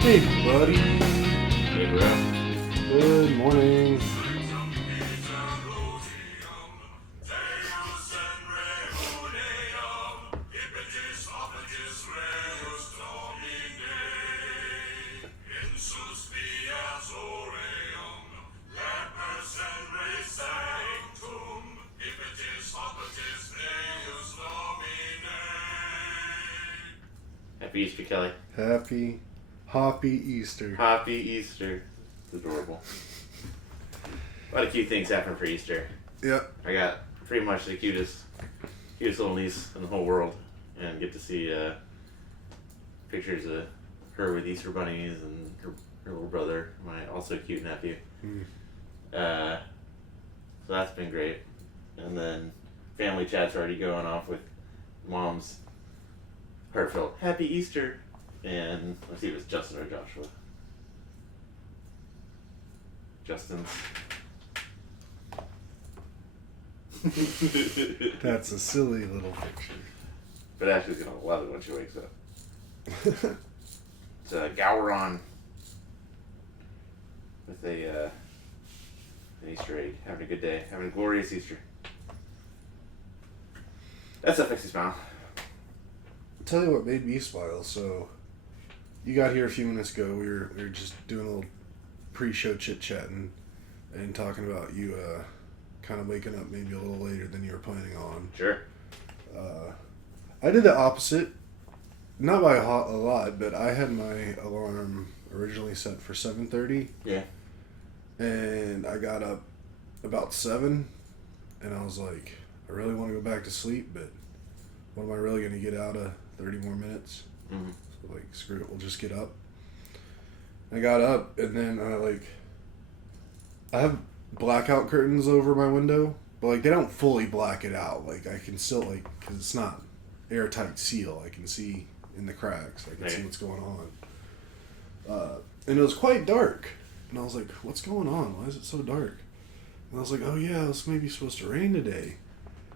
Hey, buddy. Hey, bro. Good morning. Happy Easter, Kelly. Happy, hoppy Easter. Happy Easter. It's adorable. A lot of cute things happen for Easter. Yep. I got pretty much the cutest little niece in the whole world, and get to see pictures of her with Easter bunnies and her little brother, my also cute nephew. So that's been great. And then family chat's already going off with mom's heartfelt Happy Easter. And let's see if it's Justin or Joshua. Justin's. That's a silly little picture. But Ashley's gonna love it when she wakes up. It's Gowron with an Easter egg. Having a good day. Having a glorious Easter. That's what makes me smile. Tell you what made me smile. So, you got here a few minutes ago. We were just doing a little pre-show chit-chatting and talking about you kind of waking up maybe a little later than you were planning on. Sure. I did the opposite. Not by a lot, but I had my alarm originally set for 7:30. Yeah. And I got up about 7, and I was like, I really want to go back to sleep, but what am I really going to get out of 30 more minutes? Mm-hmm. So, like, screw it, we'll just get up. I got up, and then I have blackout curtains over my window, but, like, they don't fully black it out. Like, I can still, like, because it's not airtight seal, I can see in the cracks. I can see what's going on. And it was quite dark. And I was like, what's going on? Why is it so dark? And I was like, oh yeah, it's maybe supposed to rain today.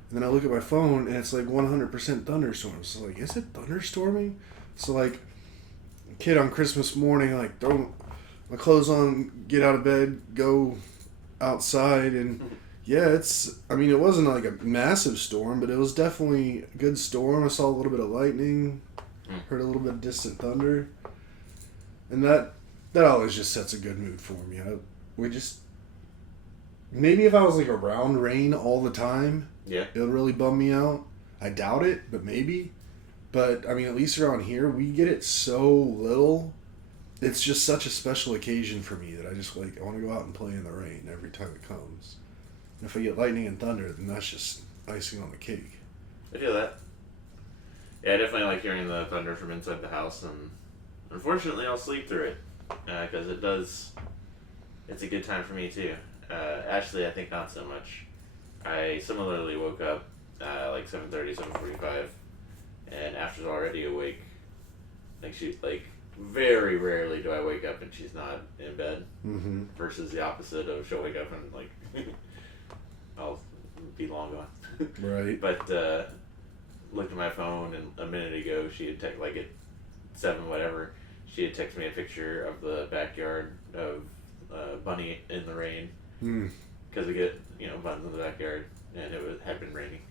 And then I look at my phone, and it's like 100% thunderstorms. So like, is it thunderstorming? So like, kid on Christmas morning, like, throw my clothes on, get out of bed, go outside, and yeah, it wasn't like a massive storm, but it was definitely a good storm. I saw a little bit of lightning, heard a little bit of distant thunder, and that always just sets a good mood for me. Maybe if I was like around rain all the time, Yeah. it would really bum me out. I doubt it, but maybe. But I mean, at least around here, we get it so little. It's just such a special occasion for me that I just I want to go out and play in the rain every time it comes. And if I get lightning and thunder, then that's just icing on the cake. I feel that. Yeah, I definitely like hearing the thunder from inside the house, and unfortunately I'll sleep through it, because it's a good time for me too. Ashley, I think not so much. I similarly woke up like 7:30, 7:45, and Ashley's already awake. Very rarely do I wake up and she's not in bed, versus the opposite of she'll wake up and like I'll be long gone. Right. But looked at my phone, and a minute ago she had texted, like at 7 whatever, she had texted me a picture of the backyard of Bunny in the rain, because we get buns in the backyard, and had been raining,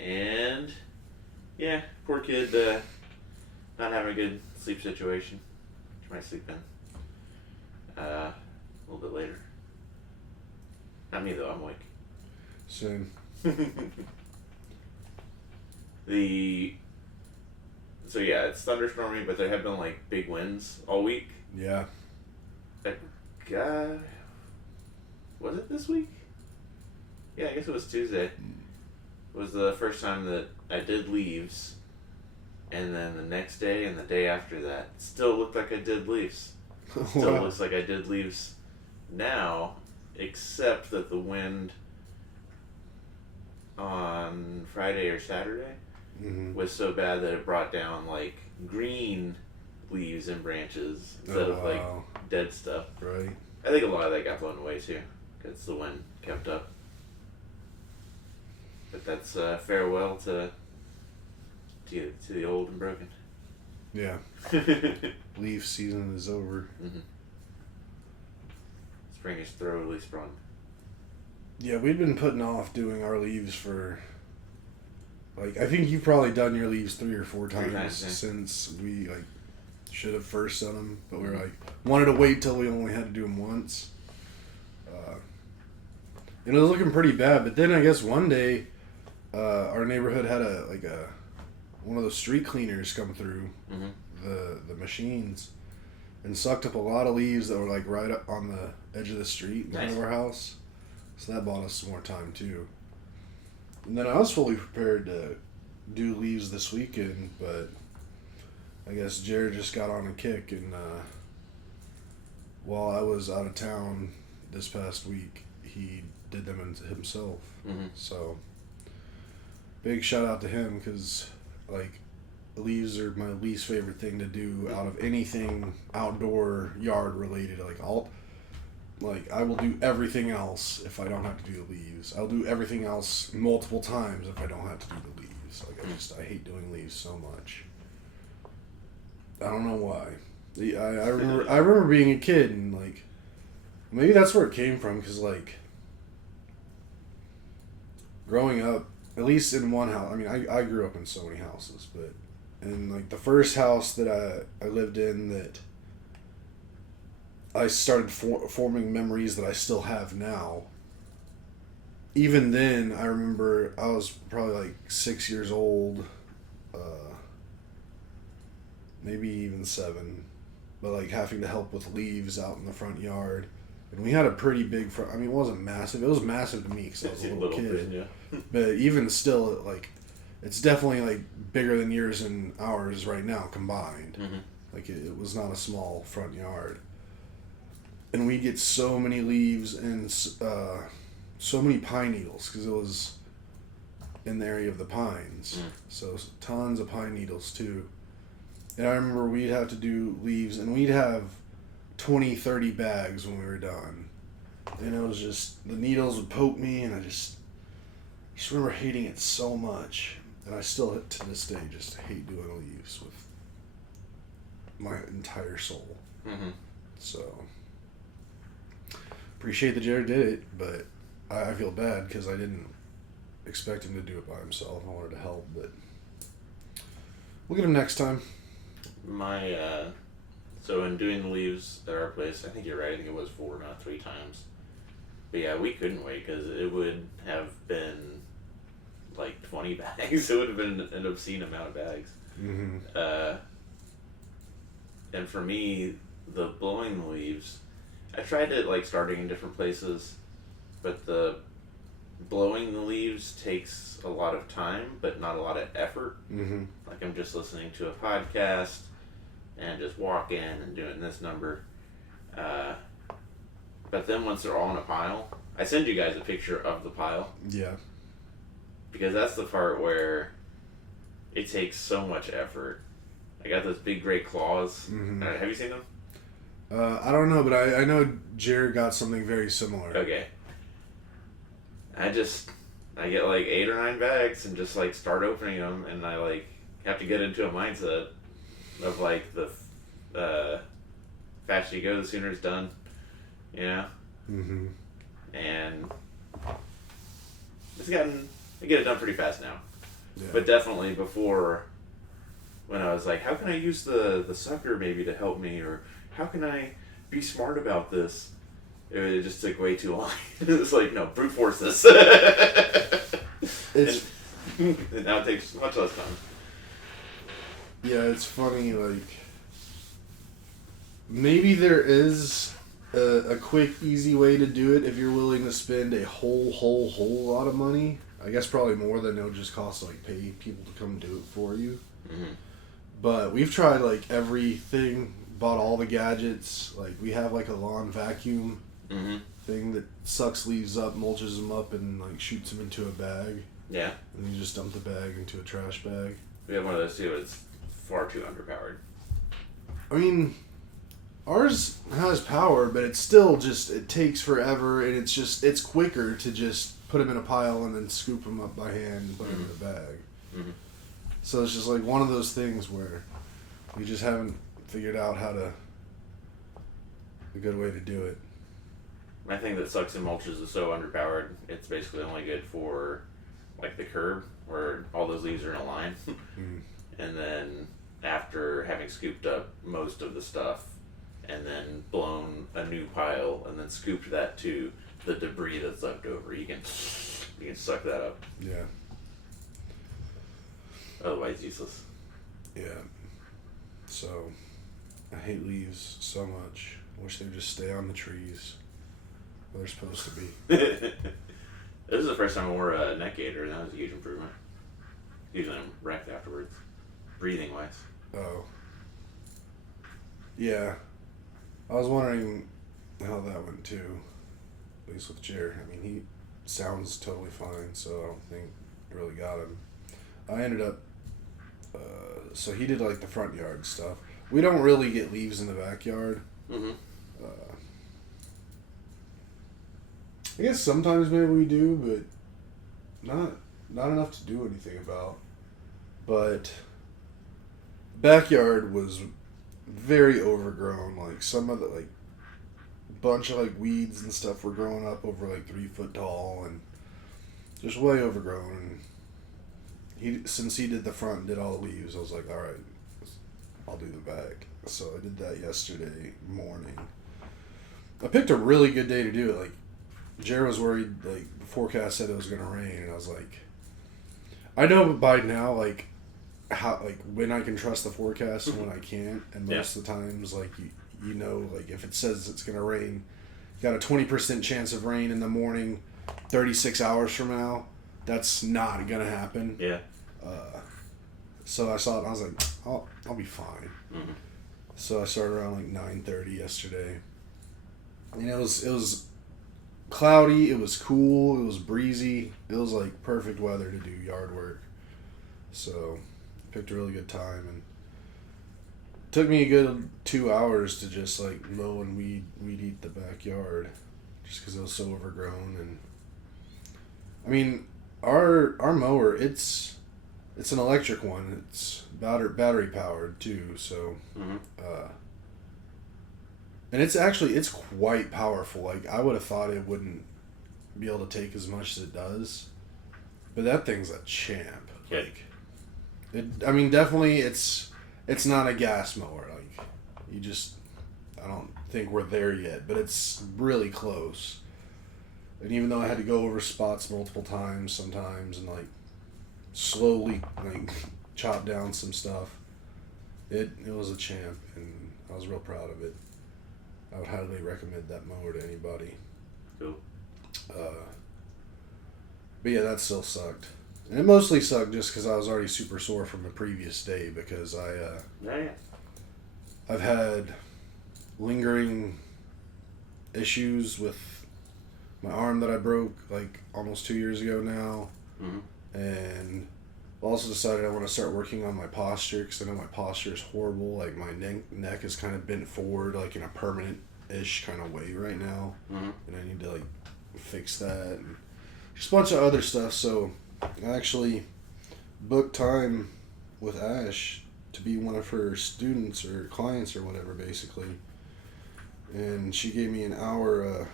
and yeah, poor kid, not having a good sleep situation. She might sleep in a little bit later. Not me though, I'm awake. Soon. So yeah, it's thunderstorming, but there have been like big winds all week. Yeah. God, was it this week? Yeah, I guess it was Tuesday. It was the first time that I did leaves, and then the next day and the day after that, it still looked like I did leaves. Still Wow. looks like I did leaves now, except that the wind on Friday or Saturday was so bad that it brought down like green leaves and branches instead of like dead stuff. Right. I think a lot of that got blown away too, because the wind kept up. But that's farewell to the old and broken. Yeah. Leaf season is over. Mm-hmm. Spring is thoroughly sprung. Yeah, we've been putting off doing our leaves for, like, I think you've probably done your leaves 3 or 4 times, yeah. since we, like, should have first done them, but we were like, wanted to wait till we only had to do them once. And it was looking pretty bad, but then I guess one day, our neighborhood had one of those street cleaners come through the machines and sucked up a lot of leaves that were like right up on the edge of the street in front of our house. So that bought us some more time too. And then I was fully prepared to do leaves this weekend, but I guess Jared just got on a kick, and while I was out of town this past week, he did them himself. So big shout out to him, because like leaves are my least favorite thing to do out of anything outdoor yard related. I will do everything else if I don't have to do the leaves. I'll do everything else multiple times if I don't have to do the leaves. I hate doing leaves so much. I don't know why. I remember being a kid, and like maybe that's where it came from, because like growing up, at least in one house, I mean, I grew up in so many houses, but in like the first house that I lived in, that I started forming memories that I still have now. Even then, I remember I was probably like 6 years old, maybe even 7, but like having to help with leaves out in the front yard. And we had a pretty big front. I mean, it wasn't massive. It was massive to me because I was a little kid. Yeah. But even still, like, it's definitely like bigger than yours and ours right now combined. Like it was not a small front yard. And we get so many leaves and so many pine needles, because it was in the area of the pines. So tons of pine needles too. And I remember we'd have to do leaves, and we'd have 20, 30 bags when we were done. And it was just, the needles would poke me, and I just remember hating it so much. And I still, to this day, just hate doing leaves with my entire soul. So, appreciate that Jared did it, but I feel bad because I didn't expect him to do it by himself. I wanted to help, but we'll get him next time. So in doing the leaves at our place, I think you're right, I think it was 4, not 3 times. But yeah, we couldn't wait, because it would have been like 20 bags. It would have been an obscene amount of bags. And for me, the blowing the leaves, I tried it like starting in different places, but the blowing the leaves takes a lot of time, but not a lot of effort. Like I'm just listening to a podcast and just walking and doing this number. But then once they're all in a pile, I send you guys a picture of the pile. Yeah. Because that's the part where it takes so much effort. I got those big gray claws. Have you seen them? I don't know, but I know Jared got something very similar. Okay. I get like 8 or 9 bags and just like start opening them, and I like have to get into a mindset of like the faster you go, the sooner it's done. You know? And I get it done pretty fast now. Yeah. But definitely before, when I was like, how can I use the sucker maybe to help me, or how can I be smart about this? It just took way too long. It was like, no, brute force this. And now it takes much less time. Yeah, it's funny, like, maybe there is a quick, easy way to do it if you're willing to spend a whole lot of money. I guess probably more than it'll just cost to, like, pay people to come do it for you. But we've tried, like, everything, bought all the gadgets. Like, we have, like, a lawn vacuum thing that sucks leaves up, mulches them up, and, like, shoots them into a bag. Yeah. And you just dump the bag into a trash bag. We have one of those, too, but it's far too underpowered. I mean, ours has power, but it's still just, it takes forever, and it's quicker to just put them in a pile and then scoop them up by hand and put them in a bag. So it's just like one of those things where We just haven't figured out a good way to do it. My thing that sucks in mulches is so underpowered. It's basically only good for like the curb where all those leaves are in a line, and then after having scooped up most of the stuff, and then blown a new pile, and then scooped that to the debris that's left over, you can suck that up. Yeah. Otherwise, useless. Yeah. So, I hate leaves so much. I wish they'd just stay on the trees where they're supposed to be. This is the first time I wore a neck gaiter, and that was a huge improvement. Usually I'm wrecked afterwards, breathing wise. Oh. Yeah. I was wondering how that went too. At least with Jer. I mean, he sounds totally fine, so I don't think it really got him. I ended up. So he did like the front yard stuff. We don't really get leaves in the backyard. Mm-hmm. I guess sometimes maybe we do, but not enough to do anything about. But backyard was very overgrown. Like some of the like bunch of like weeds and stuff were growing up over like 3 foot tall and just way overgrown. And since he did the front and did all the leaves, I was like, all right, I'll do the back. So I did that yesterday morning. I picked a really good day to do it. Like Jared was worried, like the forecast said it was gonna rain, and I was like, I know by now like how like when I can trust the forecast and when I can't, and most of the times like you know like if it says it's gonna rain, you got a 20% chance of rain in the morning, 36 hours from now. That's not gonna happen. Yeah. So I saw it and I was like, I'll be fine. Mm-hmm. So I started around like 9:30 yesterday. And it was cloudy, it was cool, it was breezy. It was like perfect weather to do yard work. So picked a really good time, and it took me a good 2 hours to just like mow and weed eat the backyard just because it was so overgrown. And I mean our mower, it's an electric one. It's battery powered too. So, and it's quite powerful. Like I would have thought it wouldn't be able to take as much as it does, but that thing's a champ. Yeah. Like, I mean, definitely it's not a gas mower. Like I don't think we're there yet, but it's really close. And even though I had to go over spots multiple times sometimes and like slowly like chop down some stuff, it was a champ, and I was real proud of it. I would highly recommend that mower to anybody. Cool. But yeah, that still sucked. And it mostly sucked just because I was already super sore from the previous day because I've had lingering issues with my arm that I broke like almost 2 years ago now. Mm-hmm. And I also decided I want to start working on my posture because I know my posture is horrible. Like my neck is kind of bent forward like in a permanent-ish kind of way right now. Mm-hmm. And I need to like fix that and just a bunch of other stuff. So I actually booked time with Ash to be one of her students or clients or whatever basically. And she gave me an hour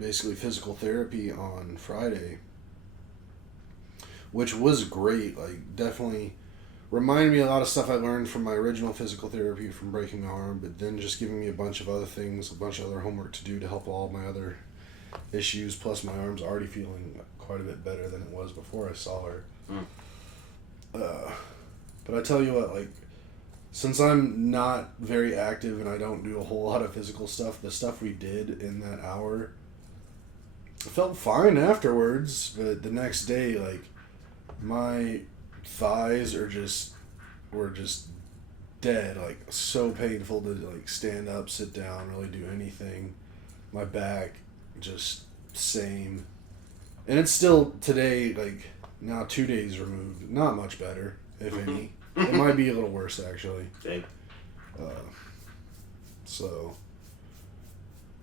basically physical therapy on Friday, which was great. Like definitely reminded me a lot of stuff I learned from my original physical therapy from breaking my arm, but then just giving me a bunch of other things, a bunch of other homework to do to help all my other issues, plus my arm's already feeling quite a bit better than it was before I saw her. But I tell you what, like, since I'm not very active and I don't do a whole lot of physical stuff, the stuff we did in that hour, I felt fine afterwards, but the next day, like, my thighs were just dead, like so painful to like stand up, sit down, really do anything. My back just same, and it's still today, like now 2 days removed, not much better, if any. It might be a little worse actually. Okay. So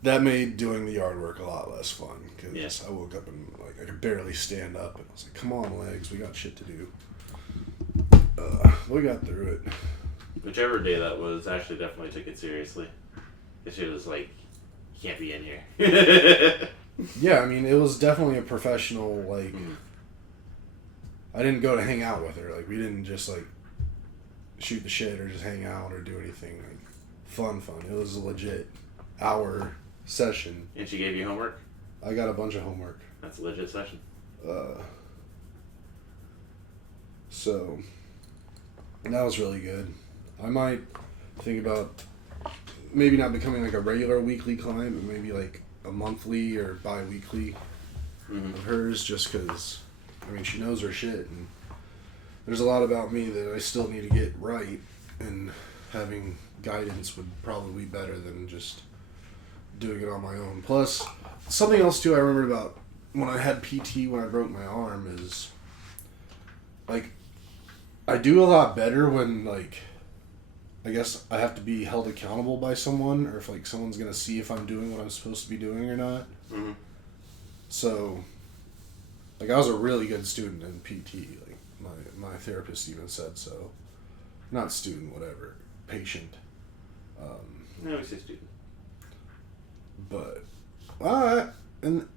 that made doing the yard work a lot less fun because Yeah. I woke up and like I could barely stand up, and I was like, "Come on, legs, we got shit to do." We got through it. Whichever day that was, Ashley definitely took it seriously. Because she was like, you can't be in here. Yeah, I mean, it was definitely a professional, like, I didn't go to hang out with her. Like, we didn't just, like, shoot the shit or just hang out or do anything, like, fun. It was a legit hour session. And she gave you homework? I got a bunch of homework. That's a legit session. So, that was really good. I might think about maybe not becoming, like, a regular weekly client, but maybe, like, a monthly or bi-weekly of hers, just because, I mean, she knows her shit, and there's a lot about me that I still need to get right, and having guidance would probably be better than just doing it on my own. Plus, something else too I remembered about when I had PT when I broke my arm is, like, I do a lot better when, like, I guess I have to be held accountable by someone, or if, like, someone's gonna see if I'm doing what I'm supposed to be doing or not. Mm-hmm. So, like, I was a really good student in PT. Like, my therapist even said so. Not student, whatever. Patient. No, he's a student. But, and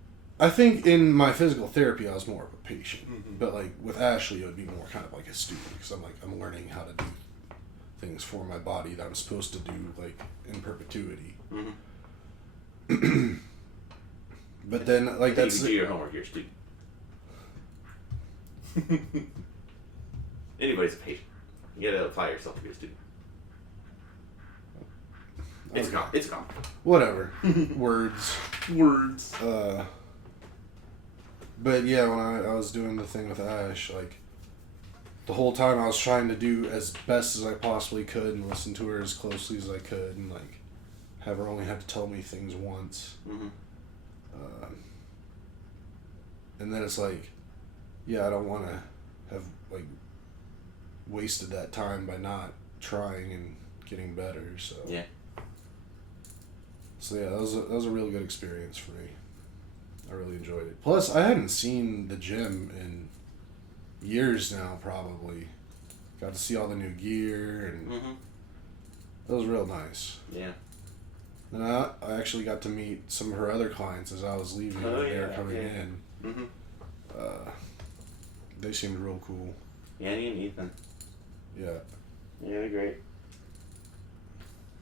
I think in my physical therapy I was more of a patient. Mm-hmm. But, like, with Ashley it would be more kind of like a student, because I'm learning how to do things for my body that I'm supposed to do, like, in perpetuity. Mm-hmm. But then, like, that's... You do your homework, you're a student. Anybody's a patient. You gotta apply yourself to be a student. It's Okay. calm. It's calm. Whatever. Words. But yeah, when I was doing the thing with Ash, like, the whole time I was trying to do as best as I possibly could and listen to her as closely as I could, and, like, have her only have to tell me things once. Mm-hmm. And then it's like, yeah, I don't want to have, like, wasted that time by not trying and getting better. So Yeah. So yeah, that was a really good experience for me. I really enjoyed it. Plus, I hadn't seen the gym in years now, probably. Got to see all the new gear, and that was real nice. Yeah. And I actually got to meet some of her other clients as I was leaving when they were coming in. Mm-hmm. They seemed real cool. Annie and Ethan. Yeah. Yeah, they're great.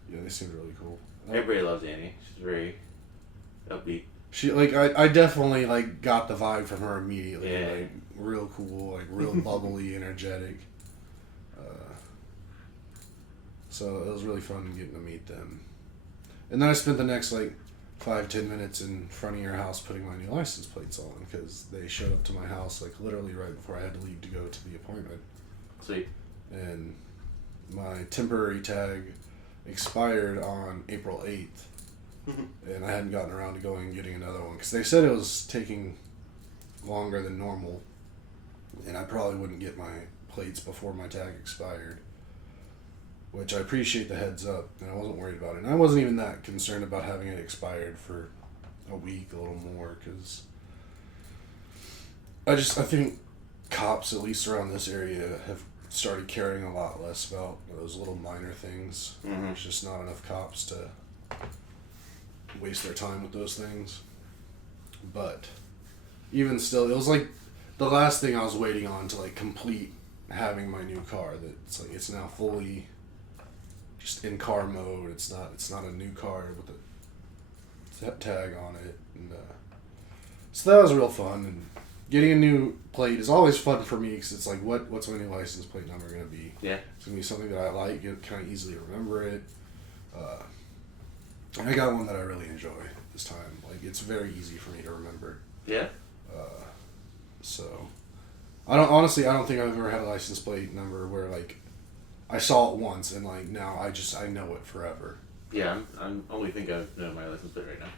Yeah, they seemed really cool. Everybody loves Annie. She's very upbeat. She, like, I definitely, like, got the vibe from her immediately. Yeah. Like, real cool, like, real bubbly, energetic. So it was really fun getting to meet them. And then I spent the next, like, 5-10 minutes in front of your house putting my new license plates on, because they showed up to my house, like, literally right before I had to leave to go to the appointment. Sweet. And my temporary tag expired on April 8th. And I hadn't gotten around to going and getting another one, because they said it was taking longer than normal, and I probably wouldn't get my plates before my tag expired, which I appreciate the heads up, and I wasn't worried about it. And I wasn't even that concerned about having it expired for a week, a little more, because I think cops, at least around this area, have started caring a lot less about those little minor things. Mm-hmm. There's just not enough cops to waste their time with those things. But even still, it was like the last thing I was waiting on to, like, complete having my new car. That it's like it's now fully just in car mode. It's not a new car with a tag on it, and so that was real fun. And getting a new plate is always fun for me, because it's like, what's my new license plate number gonna be? Yeah. It's gonna be something that I like. You kind of easily remember it. And I got one that I really enjoy this time. Like, it's very easy for me to remember. Yeah. So, I don't think I've ever had a license plate number where, like, I saw it once and, like, now I know it forever. Yeah, I'm only think I know my license plate right now.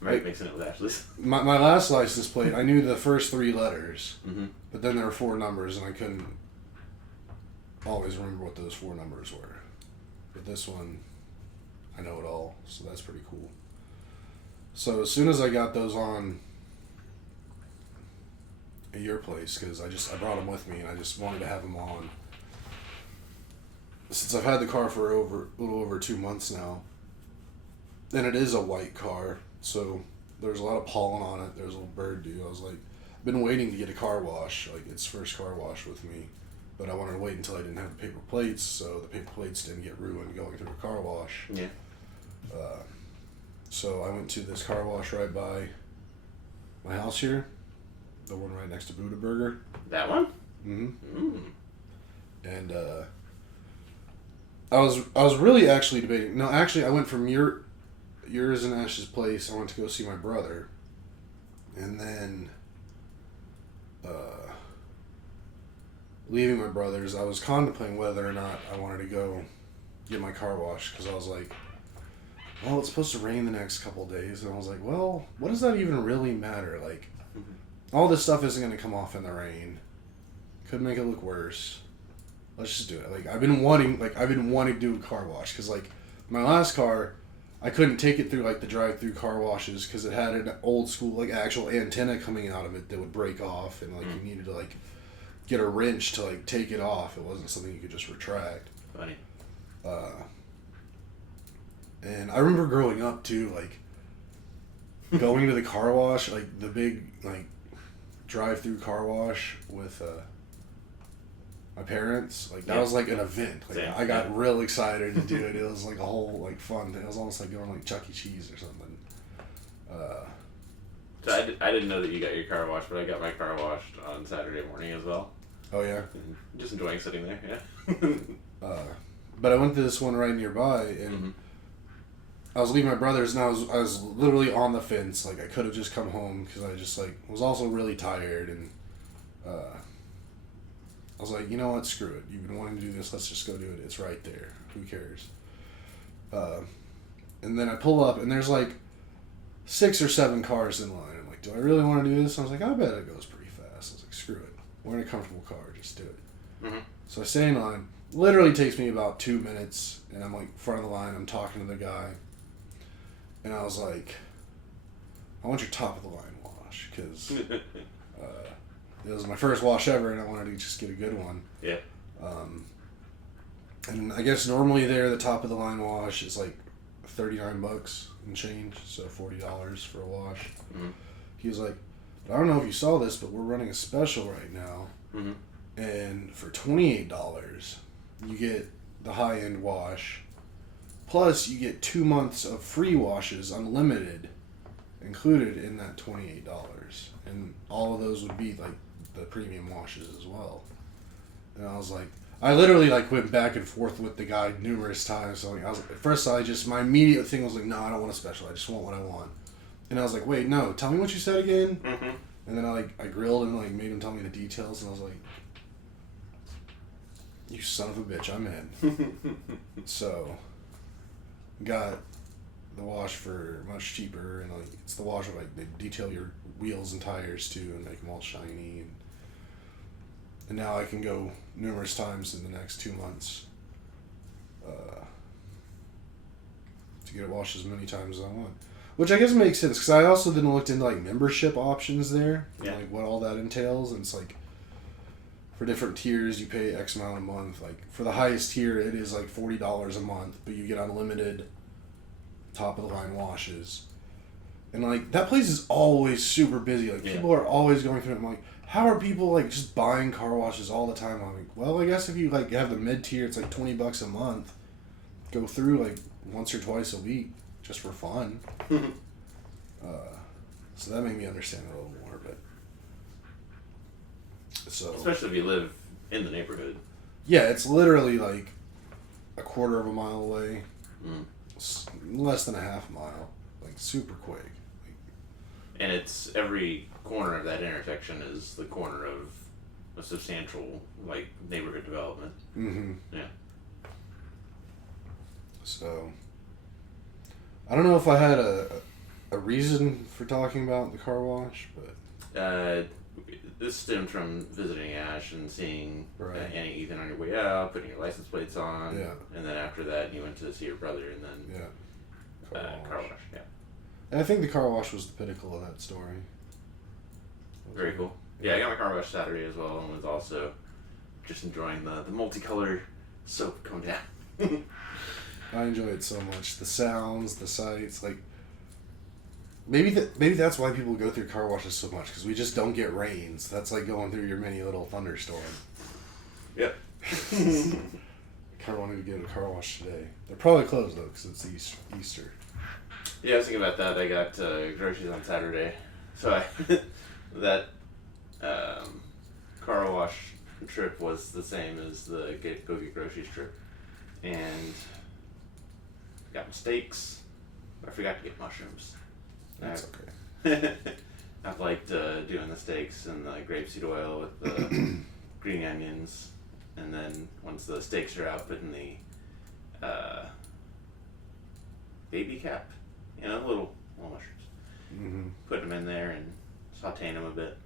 I'm right, mixing it with Ashley's. My last license plate, I knew the first 3 letters, but then there were 4 numbers, and I couldn't always remember what those 4 numbers were. But this one, I know it all, so that's pretty cool. So as soon as I got those on at your place, because I brought them with me, and I just wanted to have them on. since I've had the car for a little over 2 months now, and it is a white car, so there's a lot of pollen on it. There's a little bird due. I was like, I've been waiting to get a car wash, like its first car wash with me, but I wanted to wait until I didn't have the paper plates, so the paper plates didn't get ruined going through a car wash. Yeah. So I went to this car wash right by my house here, the one right next to Buddha Burger. That one? Mm-hmm. And I was really actually debating. No, actually, I went from yours and Ash's place. I went to go see my brother, and then leaving my brother's, I was contemplating whether or not I wanted to go get my car washed, because I was like, well, it's supposed to rain the next couple of days, and I was like, well, what does that even really matter? Like, all this stuff isn't going to come off in the rain. Could make it look worse. Let's just do it. Like, I've been wanting to do a car wash, because like my last car, I couldn't take it through like the drive-through car washes because it had an old school like actual antenna coming out of it that would break off, and like you needed to like get a wrench to like take it off. It wasn't something you could just retract. Funny. And I remember growing up too, like going to the car wash, like the big like drive-through car wash with my parents. Like that was like an event. Like Same. I got real excited to do it. It was like a whole like fun thing. It was almost like going like Chuck E. Cheese or something. So I didn't know that you got your car washed, but I got my car washed on Saturday morning as well. Oh yeah. And just enjoying sitting there. Yeah. But I went to this one right nearby, and I was leaving my brother's, and I was literally on the fence. Like I could have just come home because I just like was also really tired, and I was like, you know what, screw it. You've been wanting to do this. Let's just go do it. It's right there. Who cares? And then I pull up, and there's like 6 or 7 cars in line. I'm like, do I really want to do this? I was like, I bet it goes pretty fast. I was like, screw it. We're in a comfortable car. Just do it. So I stay in line. Literally takes me about 2 minutes, and I'm like front of the line. I'm talking to the guy, and I was like, I want your top of the line wash, because it was my first wash ever, and I wanted to just get a good one. Yeah. And I guess normally there, the top of the line wash is like $39 and change, so $40 for a wash. He was like, I don't know if you saw this, but we're running a special right now, and for $28, you get the high-end wash, plus you get 2 months of free washes, unlimited, included in that $28, and all of those would be like the premium washes as well. And I was like, I literally like went back and forth with the guy numerous times. So like, at first my immediate thing was like, no, I don't want a special. I just want what I want. And I was like, wait, no, tell me what you said again. And then I grilled and like made him tell me the details, and I was like, you son of a bitch, I'm in. So got the wash for much cheaper, and like it's the wash where like they detail your wheels and tires too and make them all shiny, and now I can go numerous times in the next 2 months to get it washed as many times as I want, which I guess makes sense because I also then looked into like membership options there, and, like what all that entails, and it's like for different tiers you pay X amount a month. Like for the highest tier it is like $40 a month, but you get unlimited top of the line washes. And like that place is always super busy. Like people are always going through it. I'm like, how are people like just buying car washes all the time? I'm like, well, I guess if you like have the mid tier, it's like $20 a month. Go through like once or twice a week just for fun. So that made me understand it a little more. But so especially if you live in the neighborhood. Yeah, it's literally like a quarter of a mile away. Less than a half mile. Like super quick. And it's every corner of that intersection is the corner of a substantial like neighborhood development. Yeah. So I don't know if I had a reason for talking about the car wash, but this stemmed from visiting Ash and seeing Annie Ethan on your way out, putting your license plates on, and then after that you went to see your brother, and then car wash. Yeah. And I think the car wash was the pinnacle of that story. Very cool. Yeah, I got my car wash Saturday as well, and was also just enjoying the multicolored Soap, come down. I enjoy it so much. The sounds, the sights, like maybe that's why people go through car washes so much, because we just don't get rains. That's like going through your mini little thunderstorm. Yep. I kind of wanted to get a car wash today. They're probably closed though, because it's Easter. Yeah, I was thinking about that. I got groceries on Saturday, so that car wash trip was the same as the go get groceries trip, and got mistakes. I forgot to get mushrooms. That's okay. I've liked doing the steaks and the grapeseed oil with the green onions, and then once the steaks are out, putting the baby cap, little mushrooms. Mm-hmm. Put them in there and sauteing them a bit.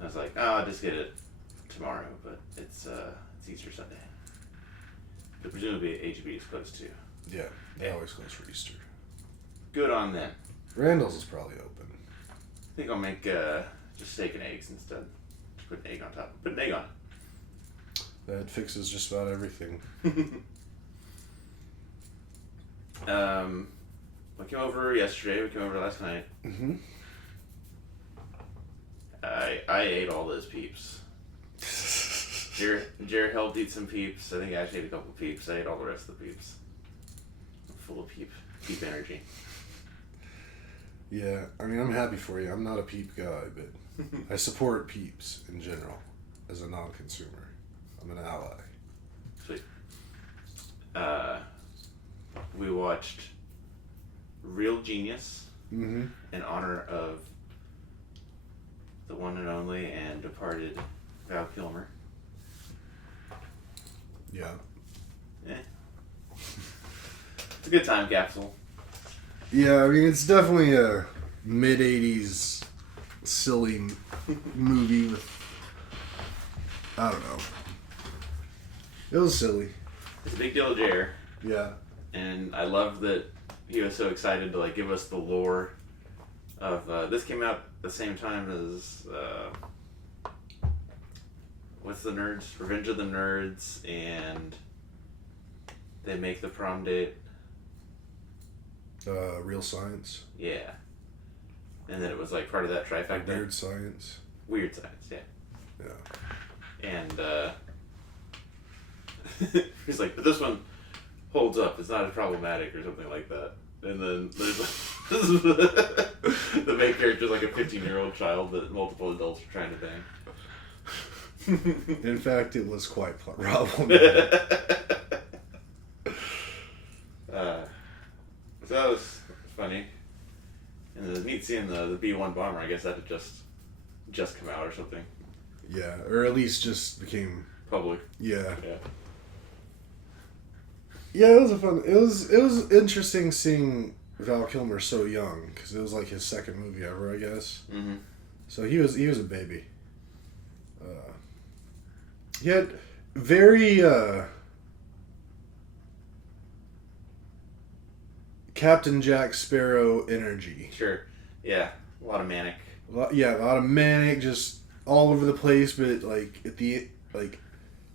I was like, I'll just get it tomorrow, but it's Easter Sunday. But presumably HEB is closed too. Yeah, they always close for Easter. Good on them. Randall's is probably open. I think I'll make just steak and eggs instead. Just put an egg on top. Put an egg on. That fixes just about everything. We came over yesterday. We came over last night. Mm-hmm. I ate all those peeps. Jared helped eat some peeps. I think Ash ate a couple peeps. I ate all the rest of the peeps. I'm full of peep energy. Yeah, I mean, I'm happy for you. I'm not a peep guy, but I support peeps in general as a non-consumer. I'm an ally. Sweet. We watched Real Genius Mm-hmm. in honor of the one and only and departed Val Kilmer. Yeah. Yeah. It's a good time capsule. Yeah, I mean, it's definitely a mid-'80s silly movie with, I don't know. It was silly. It's a big deal to Jer, Yeah. and I love that he was so excited to give us the lore of this came out the same time as what's the Nerds? Revenge of the Nerds, and they make the prom date. Real Science. Yeah. And then it was part of that trifecta. Weird Science. Weird Science, yeah. Yeah. And he's like, but this one holds up. It's not as problematic or something like that. And then there's the main character is a 15-year-old child that multiple adults are trying to bang. In fact, it was quite problematic. So that was funny. And the neat seeing the B-1 bomber. I guess that had just come out or something. Yeah, or at least just became Public. Yeah. Yeah. Yeah, it was it was interesting seeing Val Kilmer so young, because it was his second movie ever, I guess. Mm-hmm. So he was a baby. He had very Captain Jack Sparrow energy. Sure. Yeah. A lot of manic. A lot of manic, just all over the place, but at the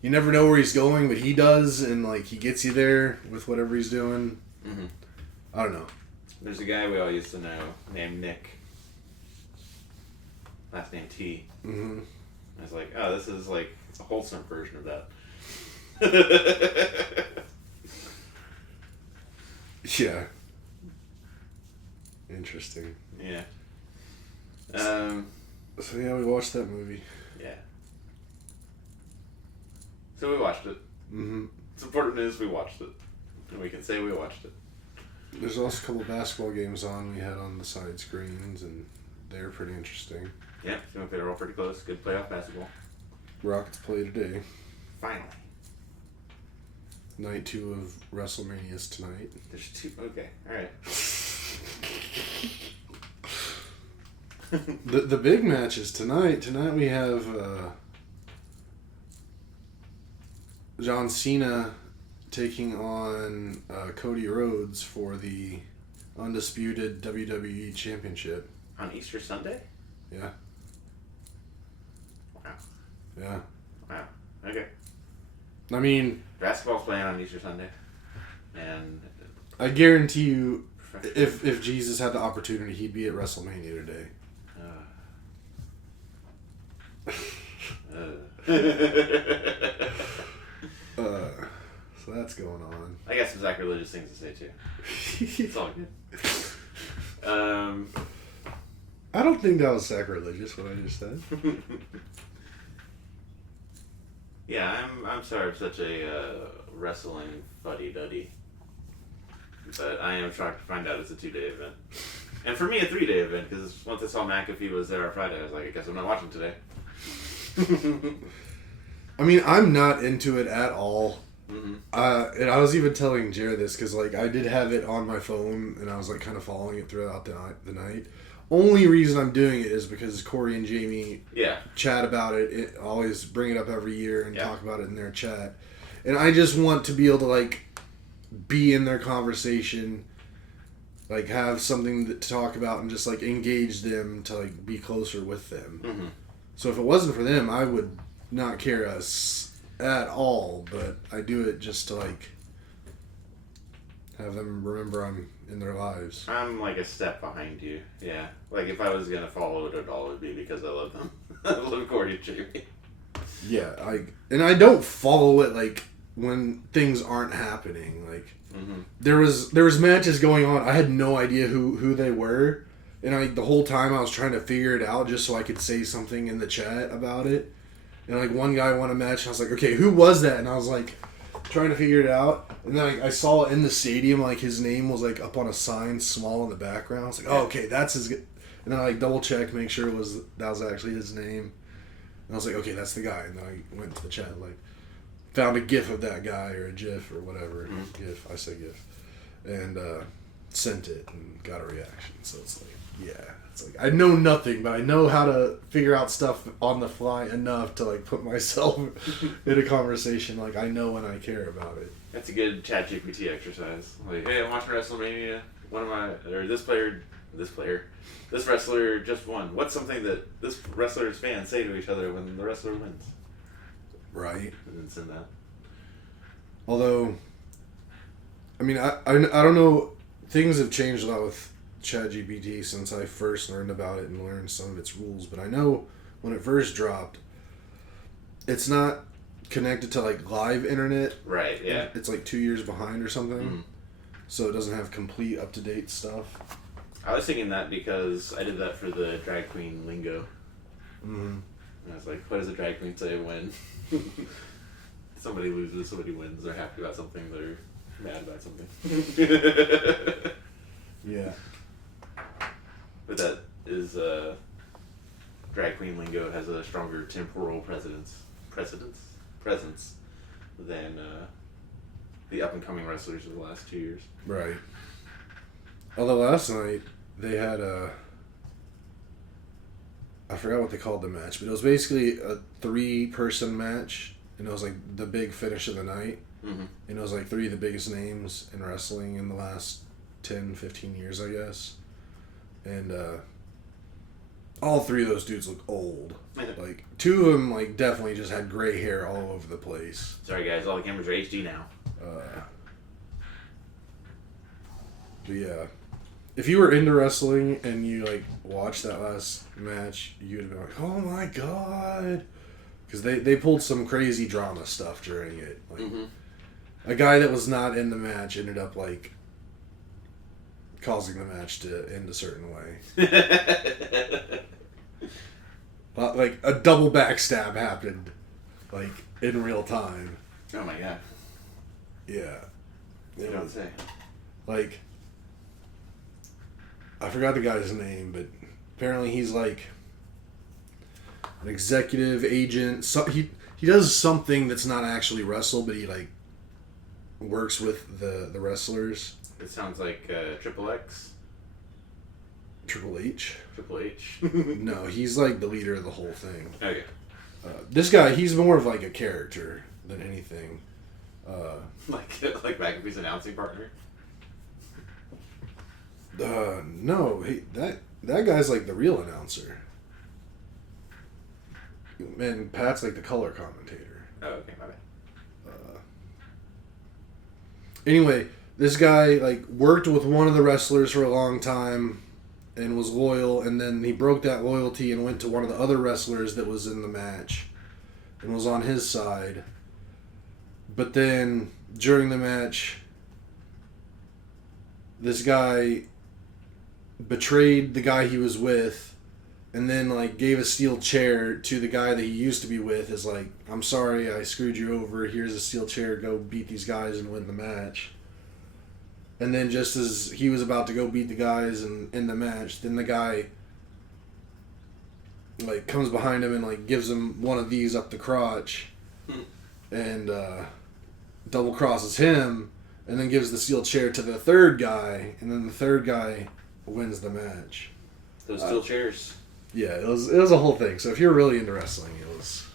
you never know where he's going, but he does, and he gets you there with whatever he's doing. Mm-hmm. I don't know. There's a guy we all used to know named Nick. Last name T. Mm-hmm. I was like, oh, this is a wholesome version of that. Yeah. Interesting. Yeah. So yeah, we watched that movie. Yeah. So we watched it. Mm-hmm. It's important news we watched it. And we can say we watched it. There's also a couple basketball games on we had on the side screens, and they were pretty interesting. Yeah, they were all pretty close. Good playoff basketball. Rockets play today. Finally. Night 2 of WrestleMania's tonight. There's 2. Okay, alright. The big matches tonight. Tonight we have John Cena taking on Cody Rhodes for the undisputed WWE Championship. On Easter Sunday? Yeah. Wow. Yeah. Wow. Okay. I mean, Basketball's playing on Easter Sunday, and I guarantee you, if Jesus had the opportunity, he'd be at WrestleMania today. So that's going on. I got some sacrilegious things to say too. It's all good. I don't think that was sacrilegious what I just said. Yeah, I'm sorry I'm such a wrestling fuddy-duddy. But I am shocked to find out it's a 2-day event. And for me, a 3-day event, because once I saw McAfee was there on Friday, I was like, I guess I'm not watching today. I mean, I'm not into it at all. Mm-hmm. And I was even telling Jared this, because like, I did have it on my phone, and I was like kind of following it throughout the night. Only reason I'm doing it is because Corey and Jamie chat about it, always bring it up every year and talk about it in their chat. And I just want to be able to like be in their conversation, like have something to talk about and just like engage them to like be closer with them. Mm-hmm. So if it wasn't for them, I would not care us at all, but I do it just to like have them remember I'm in their lives. I'm like a step behind you. Yeah. Like if I was going to follow it at all, it would be because I love them. I love Corey and Jamie. Yeah, I don't follow it like when things aren't happening. Like there was matches going on. I had no idea who they were, and the whole time I was trying to figure it out just so I could say something in the chat about it. And like one guy won a match, and I was like, okay, who was that? And I was like trying to figure it out, and then I saw it in the stadium, like his name was like up on a sign, small in the background. I was like, oh, okay, that's his. And then I like double checked, make sure that was actually his name. And I was like, okay, that's the guy. And then I went to the chat, like, found a GIF of that guy or a GIF or whatever. GIF, I say GIF. And sent it and got a reaction. So it's like, yeah. It's like, I know nothing, but I know how to figure out stuff on the fly enough to, like, put myself in a conversation. Like, I know when I care about it. That's a good ChatGPT exercise. Like, hey, I'm watching WrestleMania. This wrestler just won. What's something that this wrestler's fans say to each other when the wrestler wins? Right. And then send that. Although, I mean, I don't know. Things have changed a lot with ChatGPT since I first learned about it and learned some of its rules. But I know when it first dropped, it's not connected to like live internet. Right. Yeah. It's like 2 years behind or something. So it doesn't have complete up to date stuff. I was thinking that because I did that for the drag queen lingo. Mm-hmm. And I was like, what does a drag queen say when somebody loses, somebody wins, they're happy about something, they're mad about something? Yeah. But that is, drag queen lingo has a stronger temporal presence than the up-and-coming wrestlers of the last 2 years. Right. Although last night they had I forgot what they called the match, but it was basically a 3-person match, and it was like the big finish of the night. Mm-hmm. And it was like 3 of the biggest names in wrestling in the last 10, 15 years, I guess. And all 3 of those dudes look old. Like 2 of them like definitely just had gray hair all over the place. Sorry guys, all the cameras are HD now. But yeah, if you were into wrestling and you like watched that last match, you'd be like, "Oh my god!" Because they pulled some crazy drama stuff during it. Like a guy that was not in the match ended up like causing the match to end a certain way. Like a double backstab happened, like in real time. Oh my god! Yeah, You don't say. Like, I forgot the guy's name, but apparently he's like an executive agent. So he does something that's not actually wrestle, but he like works with the wrestlers. It sounds like Triple X. Triple H. Triple H. No, he's like the leader of the whole thing. Okay. This guy, he's more of like a character than anything. Like McAfee's announcing partner. No, that guy's like the real announcer. Man, Pat's like the color commentator. Oh, okay, my bad. Anyway, this guy like worked with one of the wrestlers for a long time and was loyal, and then he broke that loyalty and went to one of the other wrestlers that was in the match and was on his side. But then during the match, this guy betrayed the guy he was with, and then like gave a steel chair to the guy that he used to be with. Is like, I'm sorry, I screwed you over. Here's a steel chair. Go beat these guys and win the match. And then just as he was about to go beat the guys in the match, then the guy like comes behind him and like gives him one of these up the crotch, and double crosses him, and then gives the steel chair to the third guy, and then the third guy wins the match. Those steel chairs. Yeah, it was a whole thing. So if you're really into wrestling, it was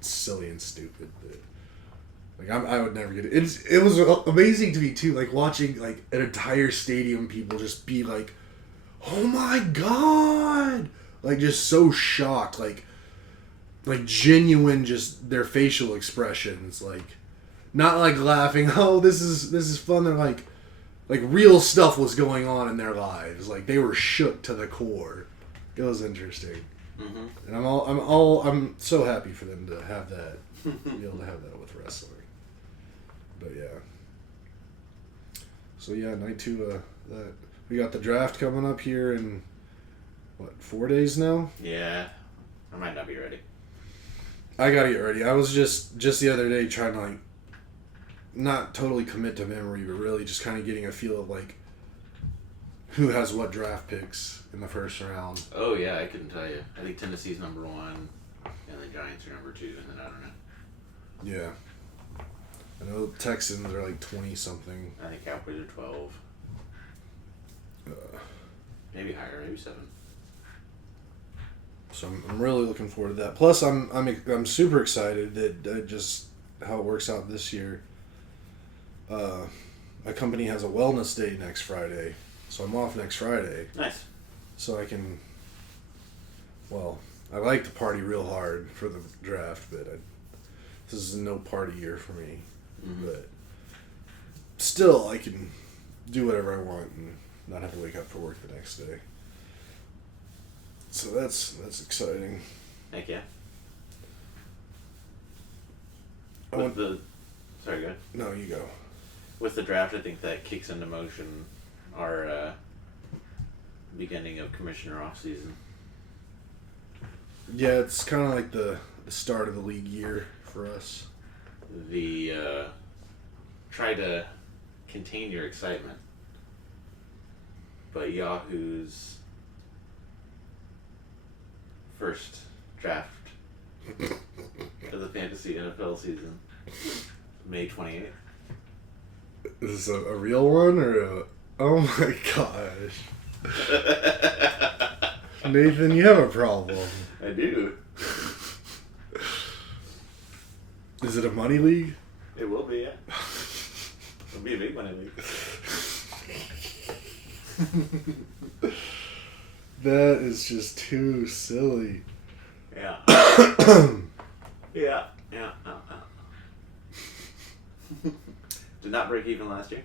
silly and stupid. But, like I would never get it. It was amazing to me too, like watching like an entire stadium people just be like, "Oh my god!" Like just so shocked, like genuine, just their facial expressions, like not like laughing. Oh, this is fun. They're like real stuff was going on in their lives. Like they were shook to the core. It was interesting, and I'm so happy for them to have that, be able to have that with wrestling. But yeah. So yeah, night 2. That we got the draft coming up here in 4 days now. Yeah, I might not be ready. I gotta get ready. I was just the other day trying to like not totally commit to memory, but really just kind of getting a feel of like who has what draft picks in the first round. Oh yeah, I couldn't tell you. I think Tennessee's number 1, and the Giants are number 2, and then I don't know. Yeah. I know Texans are like 20 something. I think Cowboys are 12. Maybe higher, maybe 7. So I'm really looking forward to that. Plus, I'm super excited that just how it works out this year. My company has a wellness day next Friday, so I'm off next Friday. Nice. So I can. Well, I like to party real hard for the draft, but this is no party year for me. Mm-hmm. But still, I can do whatever I want and not have to wake up for work the next day. So that's exciting. Heck yeah. Sorry, go ahead. No, you go. With the draft, I think that kicks into motion our beginning of commissioner off season. Yeah, it's kind of like the start of the league year for us. Try to contain your excitement, but Yahoo's first draft of the fantasy NFL season, May 28th. Is this a real one or a... Oh my gosh. Nathan, you have a problem. I do. Is it a money league? It will be, yeah. It'll be a big money league. That is just too silly. Yeah. Yeah. Did not break even last year.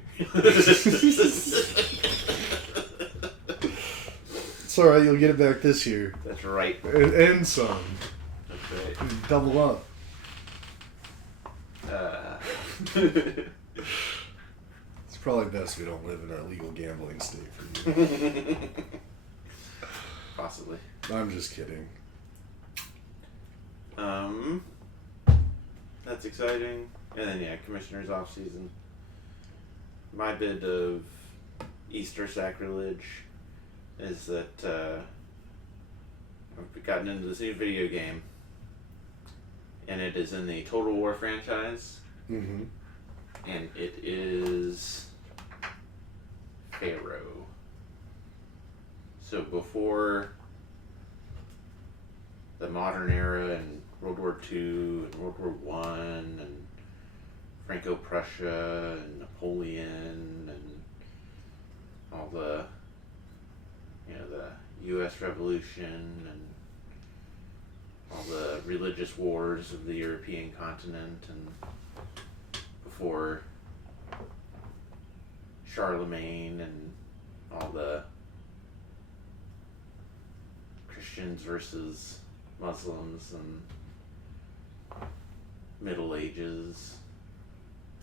It's alright, you'll get it back this year. That's right. And some. That's right. Double up. It's probably best we don't live in our legal gambling state for you. Possibly. I'm just kidding. That's exciting. And then yeah, commissioner's off season. My bit of Easter sacrilege is that I've gotten into this new video game, and it is in the Total War franchise. Mm-hmm. And it is Pharaoh. So before the modern era and World War II and World War I and Franco-Prussia and Napoleon and all the, the U.S. Revolution and all the religious wars of the European continent, and before Charlemagne and all the Christians versus Muslims and Middle Ages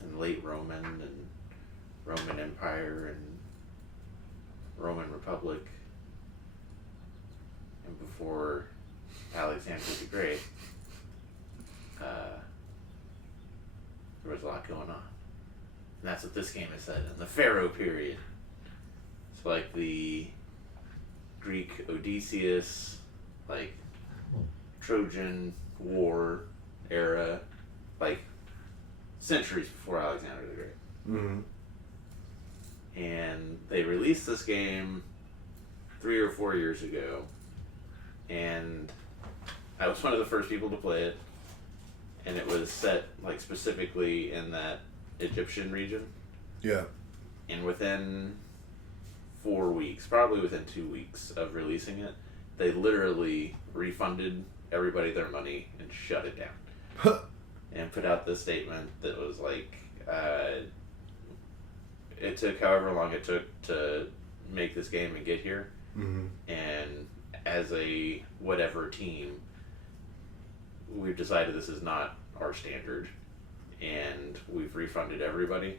and late Roman and Roman Empire and Roman Republic and before Alexander the Great. There was a lot going on. And that's what this game is set in, the Pharaoh period. It's like the Greek Odysseus, like Trojan War era, like centuries before Alexander the Great. Mm-hmm. And they released this game 3 or 4 years ago, and I was one of the first people to play it, and it was set like specifically in that Egyptian region. Yeah. And within 4 weeks, probably within 2 weeks of releasing it, they literally refunded everybody their money and shut it down. And put out this statement that was like, it took however long it took to make this game and get here. Mm-hmm. And as a whatever team, we've decided this is not our standard. And we've refunded everybody.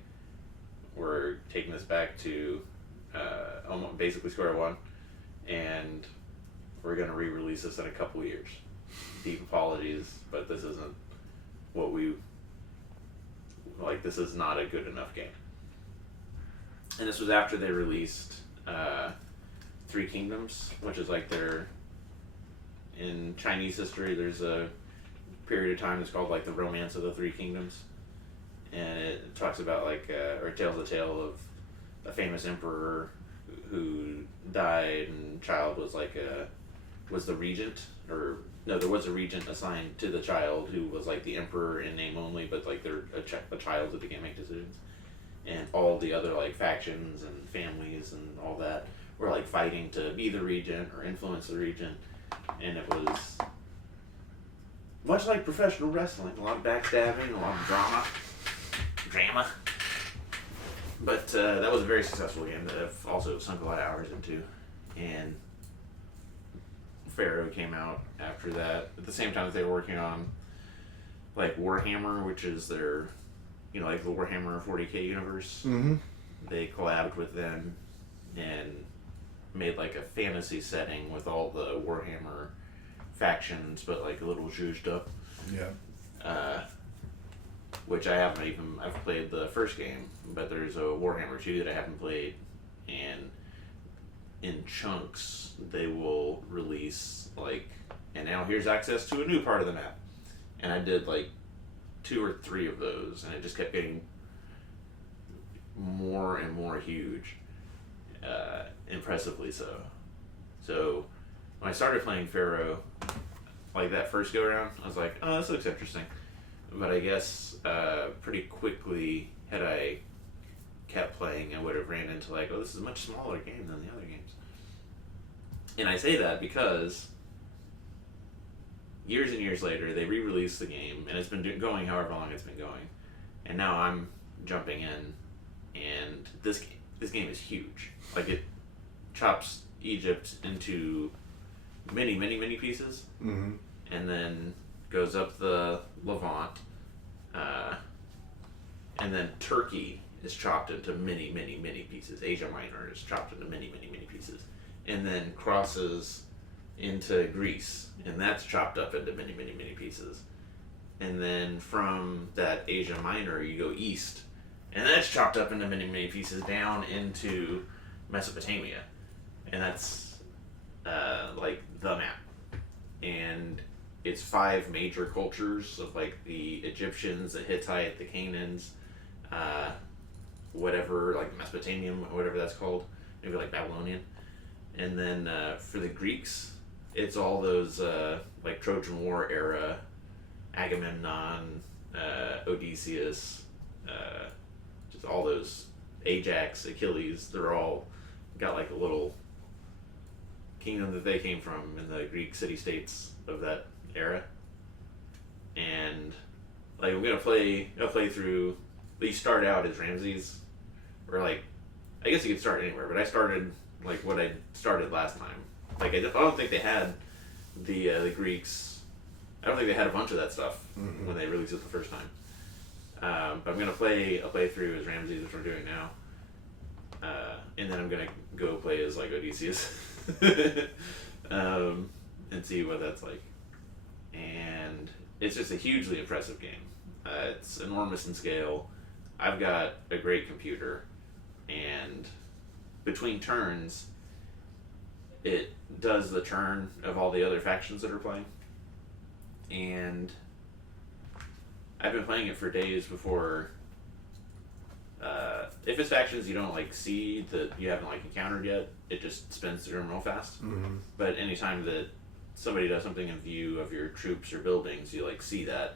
We're taking this back to almost basically square one. And we're going to re-release this in a couple of years. Deep apologies, but this isn't what we... Like, this is not a good enough game. And this was after they released Three Kingdoms, which is like their... In Chinese history, there's a period of time that's called like the Romance of the Three Kingdoms. And it talks about like, or it tells the tale of a famous emperor who died, and child was like was the regent, or no, there was a regent assigned to the child who was like the emperor in name only, but like they're a child that can't make decisions. And all the other like factions and families and all that were like fighting to be the regent or influence the regent, and it was much like professional wrestling, a lot of backstabbing, a lot of drama. But that was a very successful game that I've also sunk a lot of hours into. And Pharaoh came out after that, at the same time that they were working on like Warhammer, which is their, you know, like the Warhammer 40k universe. Mm-hmm. They collabed with them and made like a fantasy setting with all the Warhammer factions, but like a little zhuzhed up. Yeah. Which I haven't even, I've played the first game, but there's a Warhammer 2 that I haven't played, and in chunks they will release like, and now here's access to a new part of the map. And I did like 2 or 3 of those, and it just kept getting more and more huge, impressively so. So when I started playing Pharaoh, like that first go around, I was like, oh, this looks interesting. But I guess pretty quickly, had I kept playing, I would have ran into like, oh, this is a much smaller game than the other games. And I say that because years and years later, they re-released the game, and it's been going however long it's been going. And now I'm jumping in, and this game is huge. Like, it chops Egypt into many, many, many pieces, Mm-hmm. and then goes up the Levant, and then Turkey is chopped into many, many, many pieces. Asia Minor is chopped into many, many, many pieces, and then crosses into Greece, and that's chopped up into many, many, many pieces. And then from that Asia Minor, you go east, and that's chopped up into many, many pieces down into Mesopotamia, and that's like the map. And it's 5 major cultures of like the Egyptians, the Hittite, the Canaans, whatever, like Mesopotamian, whatever that's called, maybe like Babylonian. And then for the Greeks, it's all those like Trojan War era, Agamemnon, Odysseus, just all those, Ajax, Achilles, they're all got like a little kingdom that they came from in the Greek city-states of that era. And like I'll play through you start out as Ramses, or like, I guess you could start anywhere, but I started like what I started last time. Like I don't think they had the Greeks. I don't think they had a bunch of that stuff when they released it the first time. But I'm gonna play a playthrough as Ramses, which we're doing now, and then I'm gonna go play as like Odysseus, and see what that's like. And it's just a hugely impressive game. It's enormous in scale. I've got a great computer, and between turns, it does the turn of all the other factions that are playing. And I've been playing it for days before. If it's factions you don't like see that you haven't like encountered yet, it just spins through them real fast. But anytime that somebody does something in view of your troops or buildings, you like see that.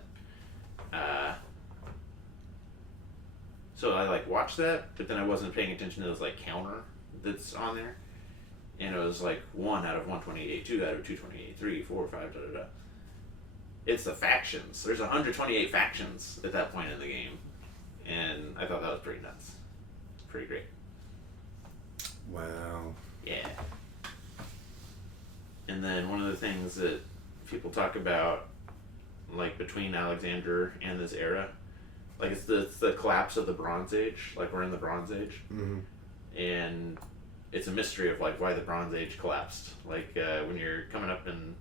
So I like watched that, but then I wasn't paying attention to this like counter that's on there, and it was like 1 out of 128, 2 out of 228, 3, 4, 5, da da da. It's the factions. There's 128 factions at that point in the game, and I thought that was pretty nuts. Pretty great. Wow. Yeah. And then one of the things that people talk about, like between Alexander and this era, like it's the collapse of the Bronze Age. Like we're in the Bronze Age, and it's a mystery of like why the Bronze Age collapsed. Like when you're coming up in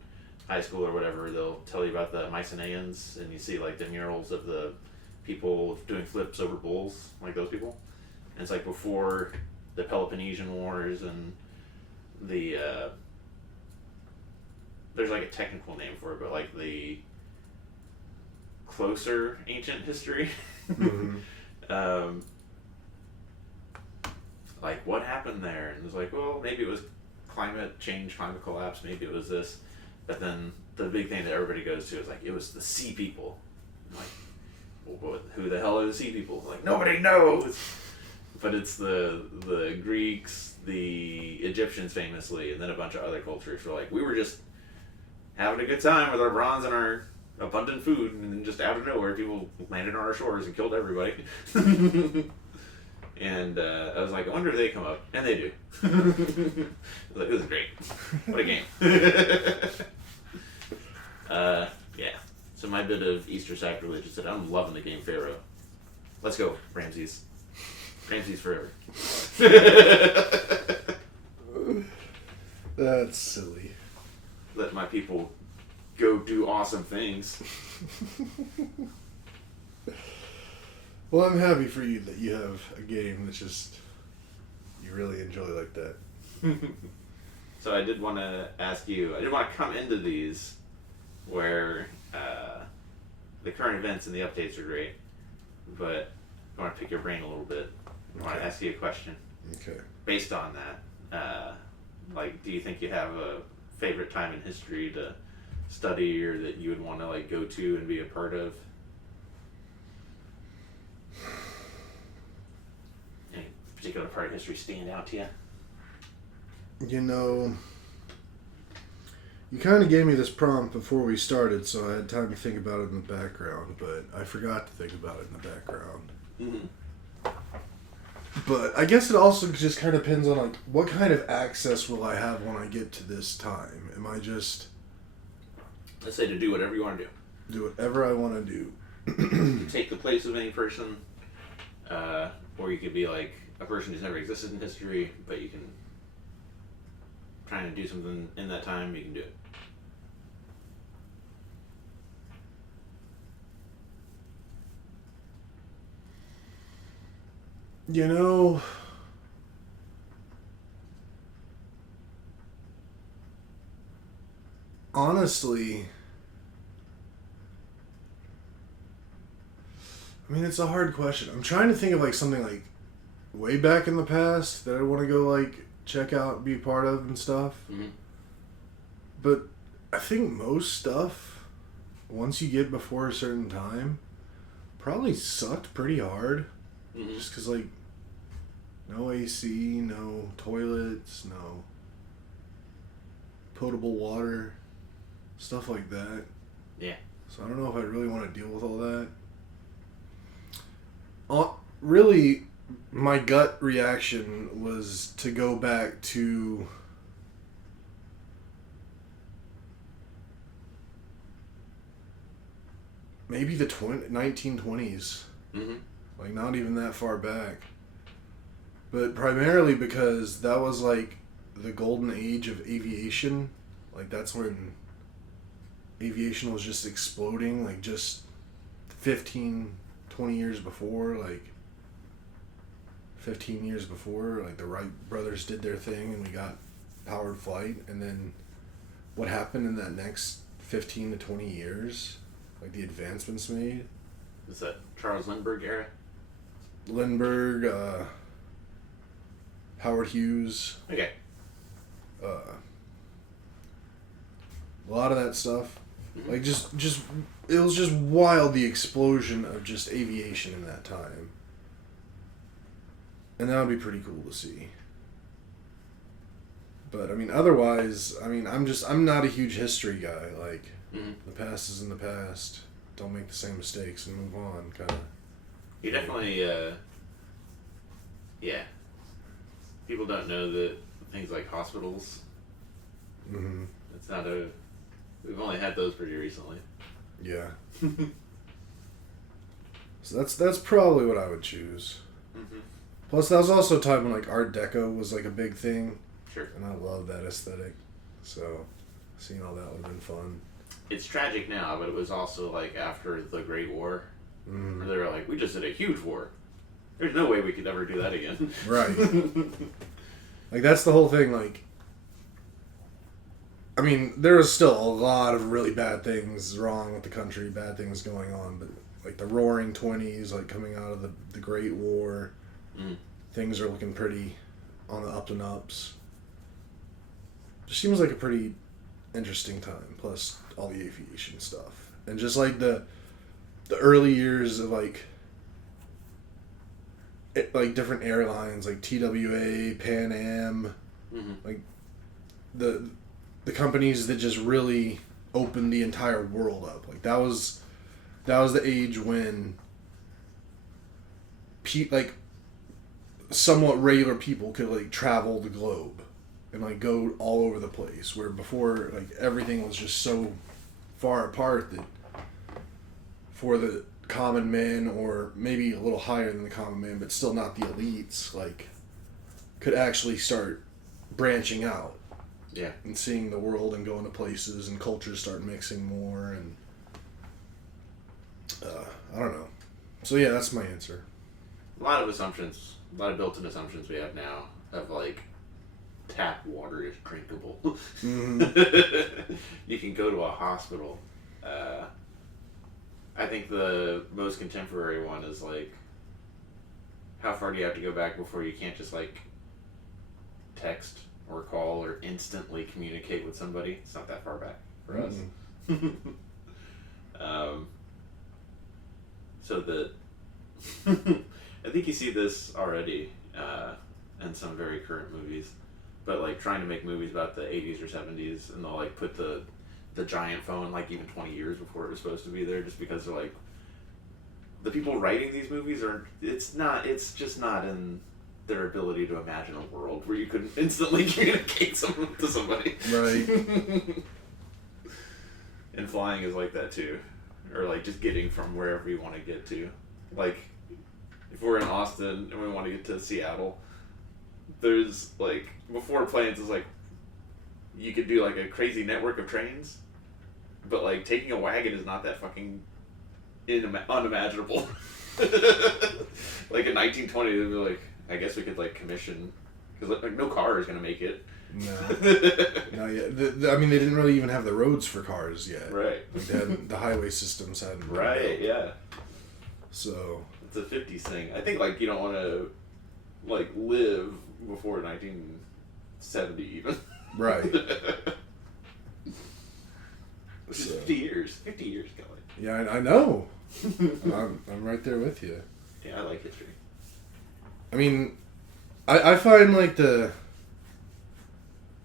high school or whatever, they'll tell you about the Mycenaeans, and you see like the murals of the people doing flips over bulls, like those people. And it's like before the Peloponnesian Wars and the there's like a technical name for it, but like the closer ancient history. Like what happened there? And it's like, well, maybe it was climate change, climate collapse, maybe it was this. But then the big thing that everybody goes to is like, it was the sea people. I'm like, well, who the hell are the sea people? Like, nobody knows. But it's the Greeks, the Egyptians famously, and then a bunch of other cultures were like, we were just having a good time with our bronze and our abundant food, and then just out of nowhere, people landed on our shores and killed everybody. And I was like, I wonder if they come up, and they do. I was like, this is great. What a game. Yeah. So my bit of Easter sacrilege is that I'm loving the game Pharaoh. Let's go, Ramses. Ramses forever. That's silly. Let my people go do awesome things. Well, I'm happy for you that you have a game that's just you really enjoy like that. So I did want to ask you, I did want to come into these where the current events and the updates are great, but I want to pick your brain a little bit. I want to ask you a question. Okay. Based on that, like, do you think you have a favorite time in history to study, or that you would want to like go to and be a part of? Any particular part of history stand out to you? You know, you kind of gave me this prompt before we started, so I had time to think about it in the background, but I forgot to think about it in the background. But I guess it also just kind of depends on like what kind of access will I have when I get to this time. Am I just... Let's say to do whatever you want to do whatever I want to do. You can take the place of any person, or you could be like a person who's never existed in history, but you can trying to do something in that time, you can do it. You know, honestly, I mean, it's a hard question. I'm trying to think of like something like way back in the past that I want to go like check out and be part of and stuff. But I think most stuff, once you get before a certain time, probably sucked pretty hard. Just because, like, no AC, no toilets, no potable water, stuff like that. Yeah. So I don't know if I really want to deal with all that. Really, my gut reaction was to go back to maybe the 1920s. Mm-hmm. Like, not even that far back. But primarily because that was, like, the golden age of aviation. Like, that's when aviation was just exploding. Like, just 15, 20 years before. Like, 15 years before. Like, the Wright brothers did their thing and we got powered flight. And then what happened in that next 15 to 20 years? Like, the advancements made. Is that Charles Lindbergh era? Lindbergh, Howard Hughes. Okay. A lot of that stuff. Mm-hmm. Like, just it was just wild, the explosion of just aviation in that time. And that would be pretty cool to see. But, I mean, otherwise, I mean, I'm not a huge history guy. Like, the past is in the past. Don't make the same mistakes and move on, kind of. You definitely, yeah. People don't know that things like hospitals. Mm-hmm. It's not a. We've only had those pretty recently. Yeah. So that's probably what I would choose. Mm-hmm. Plus, that was also a time when, like, Art Deco was, like, a big thing. Sure. And I love that aesthetic. So, seeing all that would have been fun. It's tragic now, but it was also, like, after the Great War. Mm. Where they were like, we just did a huge war. There's no way we could ever do that again. Right. Like, that's the whole thing, like... I mean, there was still a lot of really bad things wrong with the country, bad things going on, but, like, the Roaring '20s, like, coming out of the Great War, things are looking pretty on the up and ups. Just seems like a pretty interesting time, plus all the aviation stuff. And just, like, the early years of, like different airlines, like TWA, Pan Am, like, the companies that just really opened the entire world up. Like, that was the age when like, somewhat regular people could, like, travel the globe and, like, go all over the place, where before, like, everything was just so far apart that for the common man, or maybe a little higher than the common man, but still not the elites, like, could actually start branching out. Yeah. And seeing the world and going to places and cultures start mixing more, and I don't know. So yeah, that's my answer. A lot of assumptions, a lot of built-in assumptions we have now of, like, tap water is drinkable. Mm-hmm. You can go to a hospital. I think the most contemporary one is, like, how far do you have to go back before you can't just, like, text or call or instantly communicate with somebody? It's not that far back for us. So that I think you see this already in some very current movies, but, like, trying to make movies about the 80s or 70s, and they'll, like, put the giant phone, like, even 20 years before it was supposed to be there, just because they're like, the people writing these movies it's just not in their ability to imagine a world where you could instantly communicate to somebody. Right. And flying is like that too. Or, like, just getting from wherever you want to get to. Like, if we're in Austin and we want to get to Seattle, there's, like, before planes is like, you could do, like, a crazy network of trains, but, like, taking a wagon is not that fucking unimaginable. Like, in 1920, they'd be like, I guess we could, like, commission, because, like, no car is going to make it. No. Not yet. I mean, they didn't really even have the roads for cars yet. Right. Like, they hadn't, the highway systems hadn't been Right, built. yeah. So. It's a 50s thing. I think, like, you don't want to, like, live before 1970 even. Right. Which is So. 50 years. 50 years, Kelly. Yeah, I know. I'm right there with you. Yeah, I like history. I mean, I find, like, the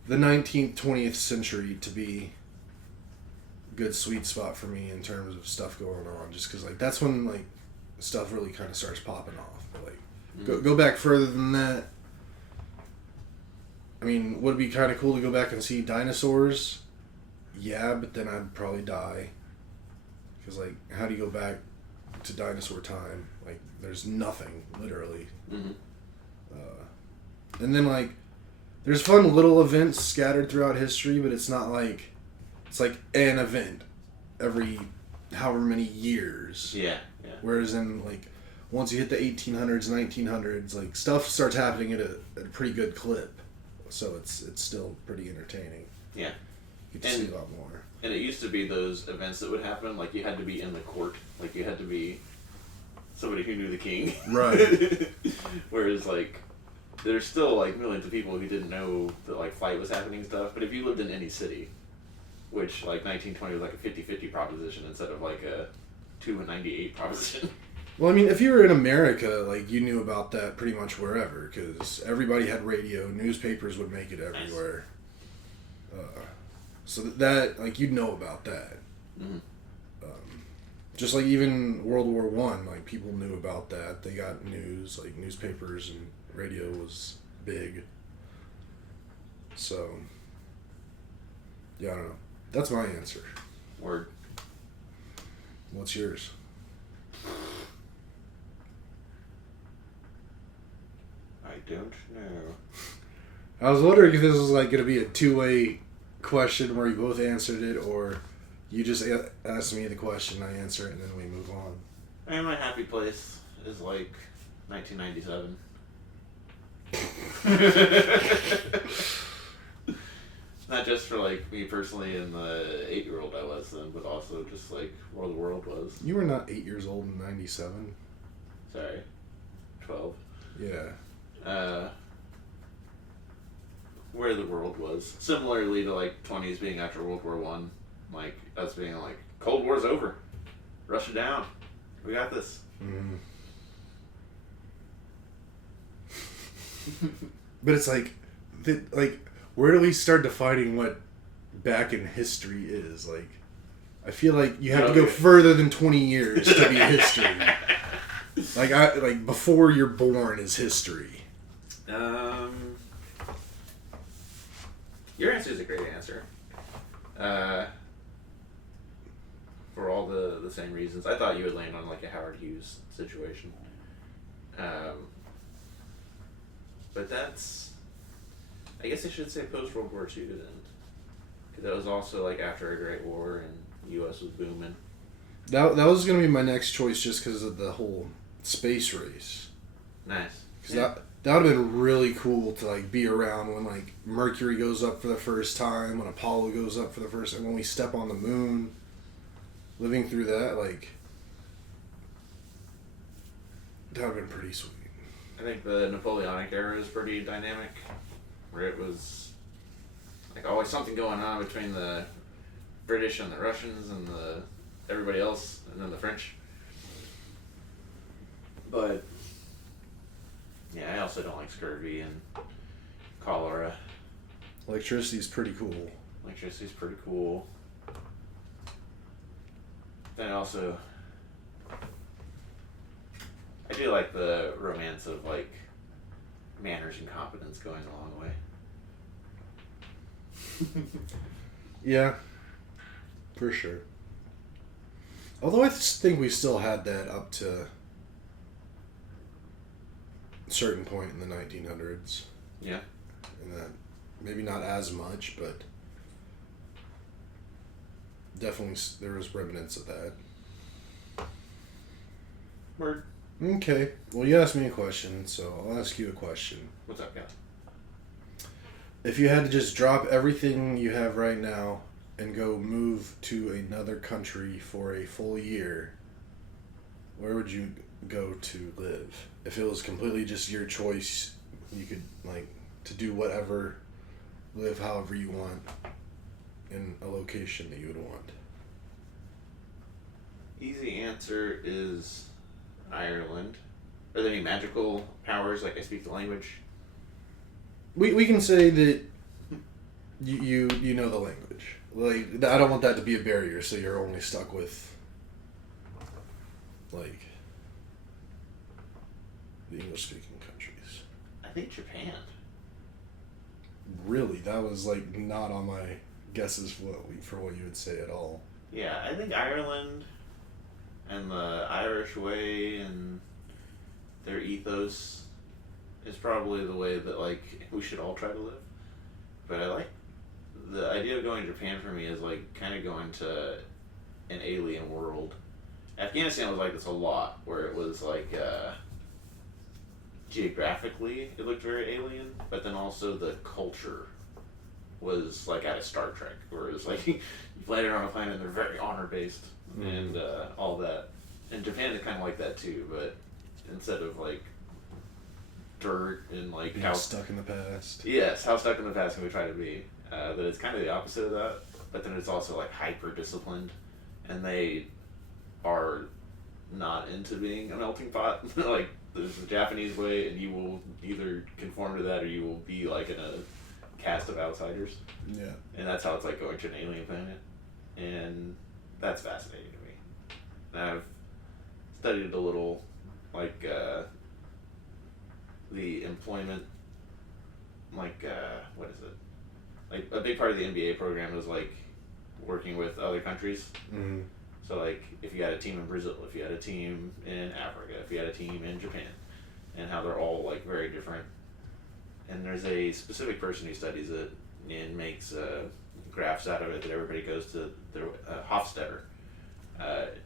19th, 20th century to be a good sweet spot for me in terms of stuff going on. Just because, like, that's when, like, stuff really kind of starts popping off. But like, go back further than that. I mean, would it be kind of cool to go back and see dinosaurs? Yeah, but then I'd probably die. Because, like, how do you go back to dinosaur time? Like, there's nothing, literally. Mm-hmm. And then, like, there's fun little events scattered throughout history, but it's not like... It's like an event every however many years. Yeah, yeah. Whereas in, like, once you hit the 1800s, 1900s, like, stuff starts happening at a pretty good clip. So it's still pretty entertaining. Yeah. You get to see a lot more. And it used to be those events that would happen, like, you had to be in the court. Like, you had to be somebody who knew the king. Right. Whereas, like, there's still, like, millions of people who didn't know that, like, flight was happening and stuff. But if you lived in any city, which, like, 1920 was, like, a 50-50 proposition instead of, like, a 2-98 proposition. Well, I mean, if you were in America, like, you knew about that pretty much wherever, because everybody had radio, newspapers would make it everywhere. Nice. So that, like, you'd know about that. Mm-hmm. Just like even World War One, like, people knew about that. They got news, like, newspapers and radio was big. So, yeah, I don't know. That's my answer. Word. What's yours? I don't know. I was wondering if this was like going to be a two-way question where you both answered it, or you just asked me the question, I answer it, and then we move on. I mean, my happy place is like 1997. Not just for like me personally and the 8-year-old I was then, but also just like where the world was. You were not 8 years old in 97. Sorry, 12. Yeah. Where the world was. Similarly to like 20s being after World War One, like us being like Cold War's over, Russia down, we got this. Mm. But it's like, where do we start defining what back in history is? Like, I feel like you have to go further than 20 years to be history. Like before you're born is history. Your answer is a great answer. For all the same reasons. I thought you would land on like a Howard Hughes situation. But that's... I guess I should say post-World War II then. Because that was also like after a Great War and the U.S. was booming. That was going to be my next choice just because of the whole space race. Nice. Because that would have been really cool to like be around when like Mercury goes up for the first time, when Apollo goes up for the first time, when we step on the moon. Living through that, like, that would have been pretty sweet. I think the Napoleonic era is pretty dynamic, where it was like always something going on between the British and the Russians and everybody else, and then the French. But yeah, I also don't like scurvy and cholera. Electricity's pretty cool. Electricity's pretty cool. Then also, I do like the romance of like manners and competence going a long way. Yeah, for sure. Although I think we still had that up to a certain point in the 1900s. Yeah. And that maybe not as much, but definitely there was remnants of that. Word. Okay. Well, you asked me a question, so I'll ask you a question. What's up, guys? If you had to just drop everything you have right now and go move to another country for a full year, where would you go to live? If it was completely just your choice, you could, like, to do whatever, live however you want in a location that you would want. Easy answer is Ireland. Are there any magical powers, like I speak the language? We can say that you know the language. Like, I don't want that to be a barrier, so you're only stuck with, like, the English-speaking countries. I think Japan. Really, that was like not on my guesses for what you would say at all. Yeah, I think Ireland and the Irish way and their ethos is probably the way that like we should all try to live. But I like the idea of going to Japan for me is like kind of going to an alien world. Afghanistan was like this a lot, where it was like geographically it looked very alien, but then also the culture was like out of Star Trek, where it was like you landed on a planet and they're very honor based and all that. And Japan is kind of like that too, but instead of like dirt and like Being how stuck in the past. yes, how stuck in the past can we try to be? That it's kind of the opposite of that, but then it's also like hyper disciplined, and they are not into being a melting pot. Like there's the Japanese way, and you will either conform to that or you will be like in a cast of outsiders. Yeah. And that's how it's like going to an alien planet, and that's fascinating to me. And I've studied a little, like the employment, like what is it? Like a big part of the MBA program is like working with other countries. Mm-hmm. So like if you had a team in Brazil, if you had a team in Africa, if you had a team in Japan, and how they're all like very different. And there's a specific person who studies it and makes graphs out of it that everybody goes to their Hofstadter.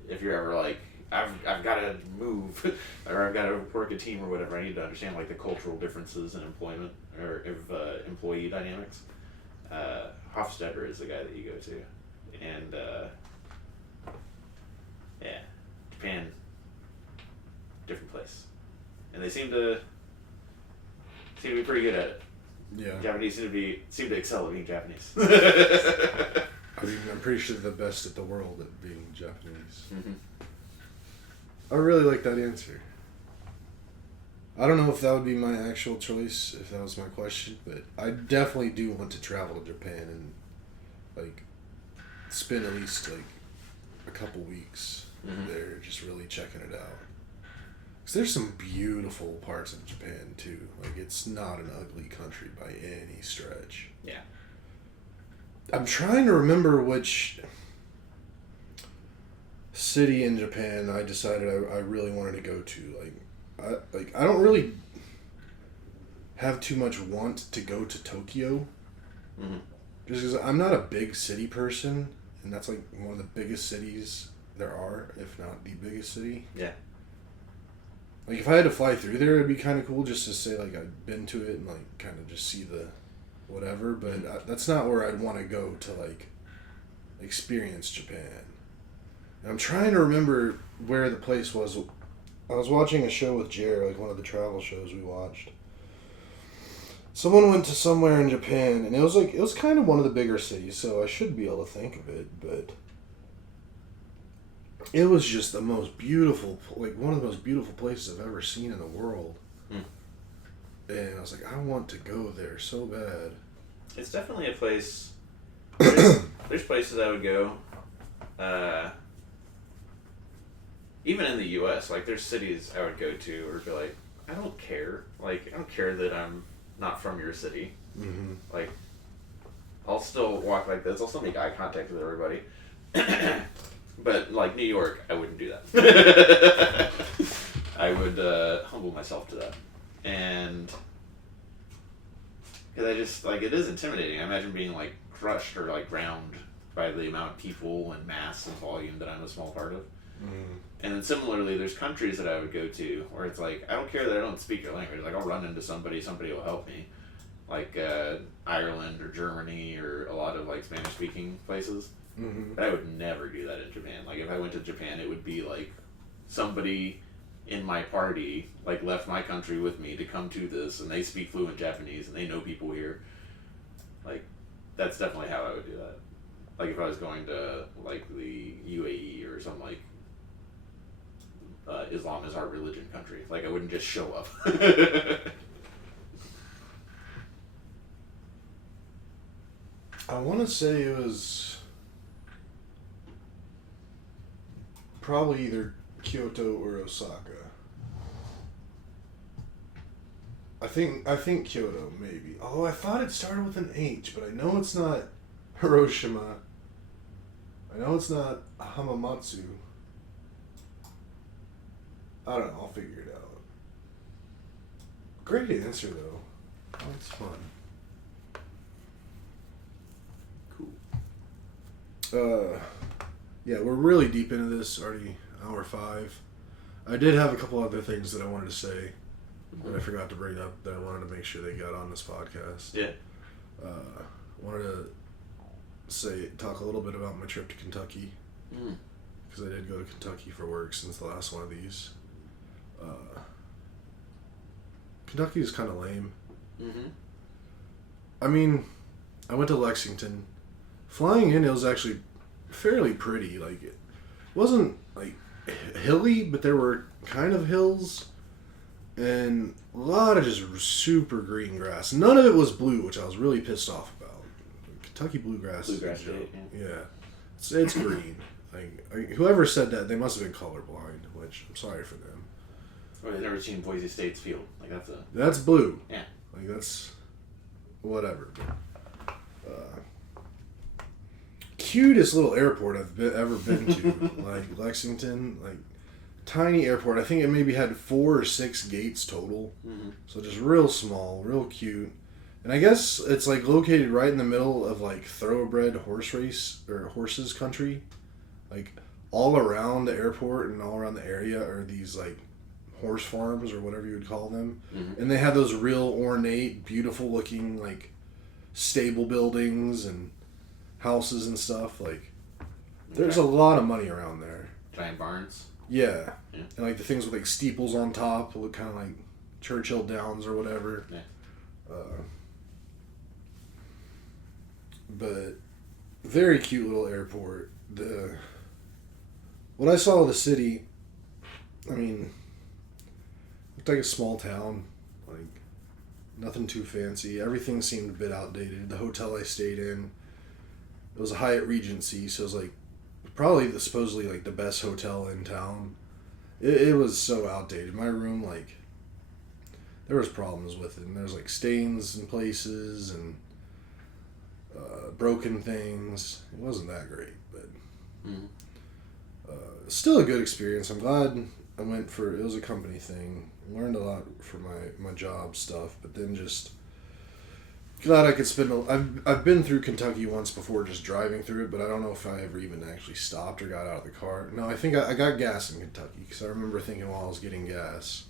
If you're ever like, I've got to move or I've got to work a team or whatever, I need to understand like the cultural differences in employment or employee dynamics. Hofstadter is the guy that you go to, and yeah, Japan, different place, and they seem to be pretty good at it. Yeah. Japanese seem to excel at being Japanese. I mean, I'm pretty sure they're the best at the world at being Japanese. Mm-hmm. I really like that answer. I don't know if that would be my actual choice, if that was my question, but I definitely do want to travel to Japan and, like, spend at least, like, a couple weeks there just really checking it out. Because there's some beautiful parts of Japan, too. Like, it's not an ugly country by any stretch. Yeah. I'm trying to remember which city in Japan I decided I really wanted to go to. I don't really have too much want to go to Tokyo. Mm-hmm. Just because I'm not a big city person, and that's like one of the biggest cities there are, if not the biggest city. Yeah. Like if I had to fly through there, it'd be kind of cool just to say like I've been to it and like kind of just see the whatever. But that's not where I'd want to go to like experience Japan. And I'm trying to remember where the place was. I was watching a show with Jer, like one of the travel shows we watched. Someone went to somewhere in Japan, and it was kind of one of the bigger cities, so I should be able to think of it, but it was just the most beautiful, like one of the most beautiful places I've ever seen in the world. And I was like, I want to go there so bad. It's definitely a place. There's places I would go. Even in the U.S., like there's cities I would go to or be like, I don't care. Like I don't care that I'm not from your city. Mm-hmm. Like I'll still walk like this. I'll still make eye contact with everybody. But like New York, I wouldn't do that. I would humble myself to that, and because I just like it is intimidating. I imagine being like crushed or like drowned by the amount of people and mass and volume that I'm a small part of. Mm-hmm. And then similarly, there's countries that I would go to where it's like I don't care that I don't speak your language. Like I'll run into somebody will help me, like Ireland or Germany or a lot of like Spanish speaking places. Mm-hmm. But I would never do that in Japan. Like if I went to Japan, it would be like somebody in my party like left my country with me to come to this, and they speak fluent Japanese and they know people here. Like that's definitely how I would do that. Like if I was going to like the UAE or some like Islam is our religion country. Like I wouldn't just show up. I want to say it was probably either Kyoto or Osaka. I think Kyoto, maybe. Although I thought it started with an H, but I know it's not Hiroshima. I know it's not Hamamatsu. I don't know. I'll figure it out. Great answer, though. That's fun. Cool. Yeah, we're really deep into this, already hour 5. I did have a couple other things that I wanted to say that I forgot to bring up that I wanted to make sure they got on this podcast. Yeah. Wanted to talk a little bit about my trip to Kentucky. Because I did go to Kentucky for work since the last one of these. Kentucky is kind of lame. I mean, I went to Lexington. Flying in, it was actually fairly pretty. Like, it wasn't like hilly, but there were kind of hills and a lot of just super green grass. None of it was blue, which I was really pissed off about. Kentucky bluegrass. Bluegrass state, yeah. It's green. Like, whoever said that, they must have been colorblind, which I'm sorry for them. Or they've never seen Boise State's field. Like, that's blue. Yeah. Like, that's whatever. Cutest little airport I've ever been to. Like, Lexington, like, tiny airport. I think it maybe had 4 or 6 gates total. So just real small, real cute. And I guess it's, like, located right in the middle of, like, thoroughbred horses country. Like, all around the airport and all around the area are these, like, horse farms or whatever you would call them. And they have those real ornate, beautiful looking, like, stable buildings and houses and stuff. Like, there's a lot of money around there. Giant barns. Yeah. And, like, the things with, like, steeples on top look kind of like Churchill Downs or whatever. Yeah. But very cute little airport. When I saw the city, I mean, it looked like a small town. Like, nothing too fancy. Everything seemed a bit outdated. The hotel I stayed in, it was a Hyatt Regency, so it was, like, probably supposedly, like, the best hotel in town. It was so outdated. My room, like, there was problems with it. And there's, like, stains in places and broken things. It wasn't that great, but still a good experience. I'm glad I went for, it was a company thing. Learned a lot for my job stuff, but then just glad I could spend I've been through Kentucky once before just driving through it, but I don't know if I ever even actually stopped or got out of the car. No, I think I got gas in Kentucky because I remember thinking while I was getting gas,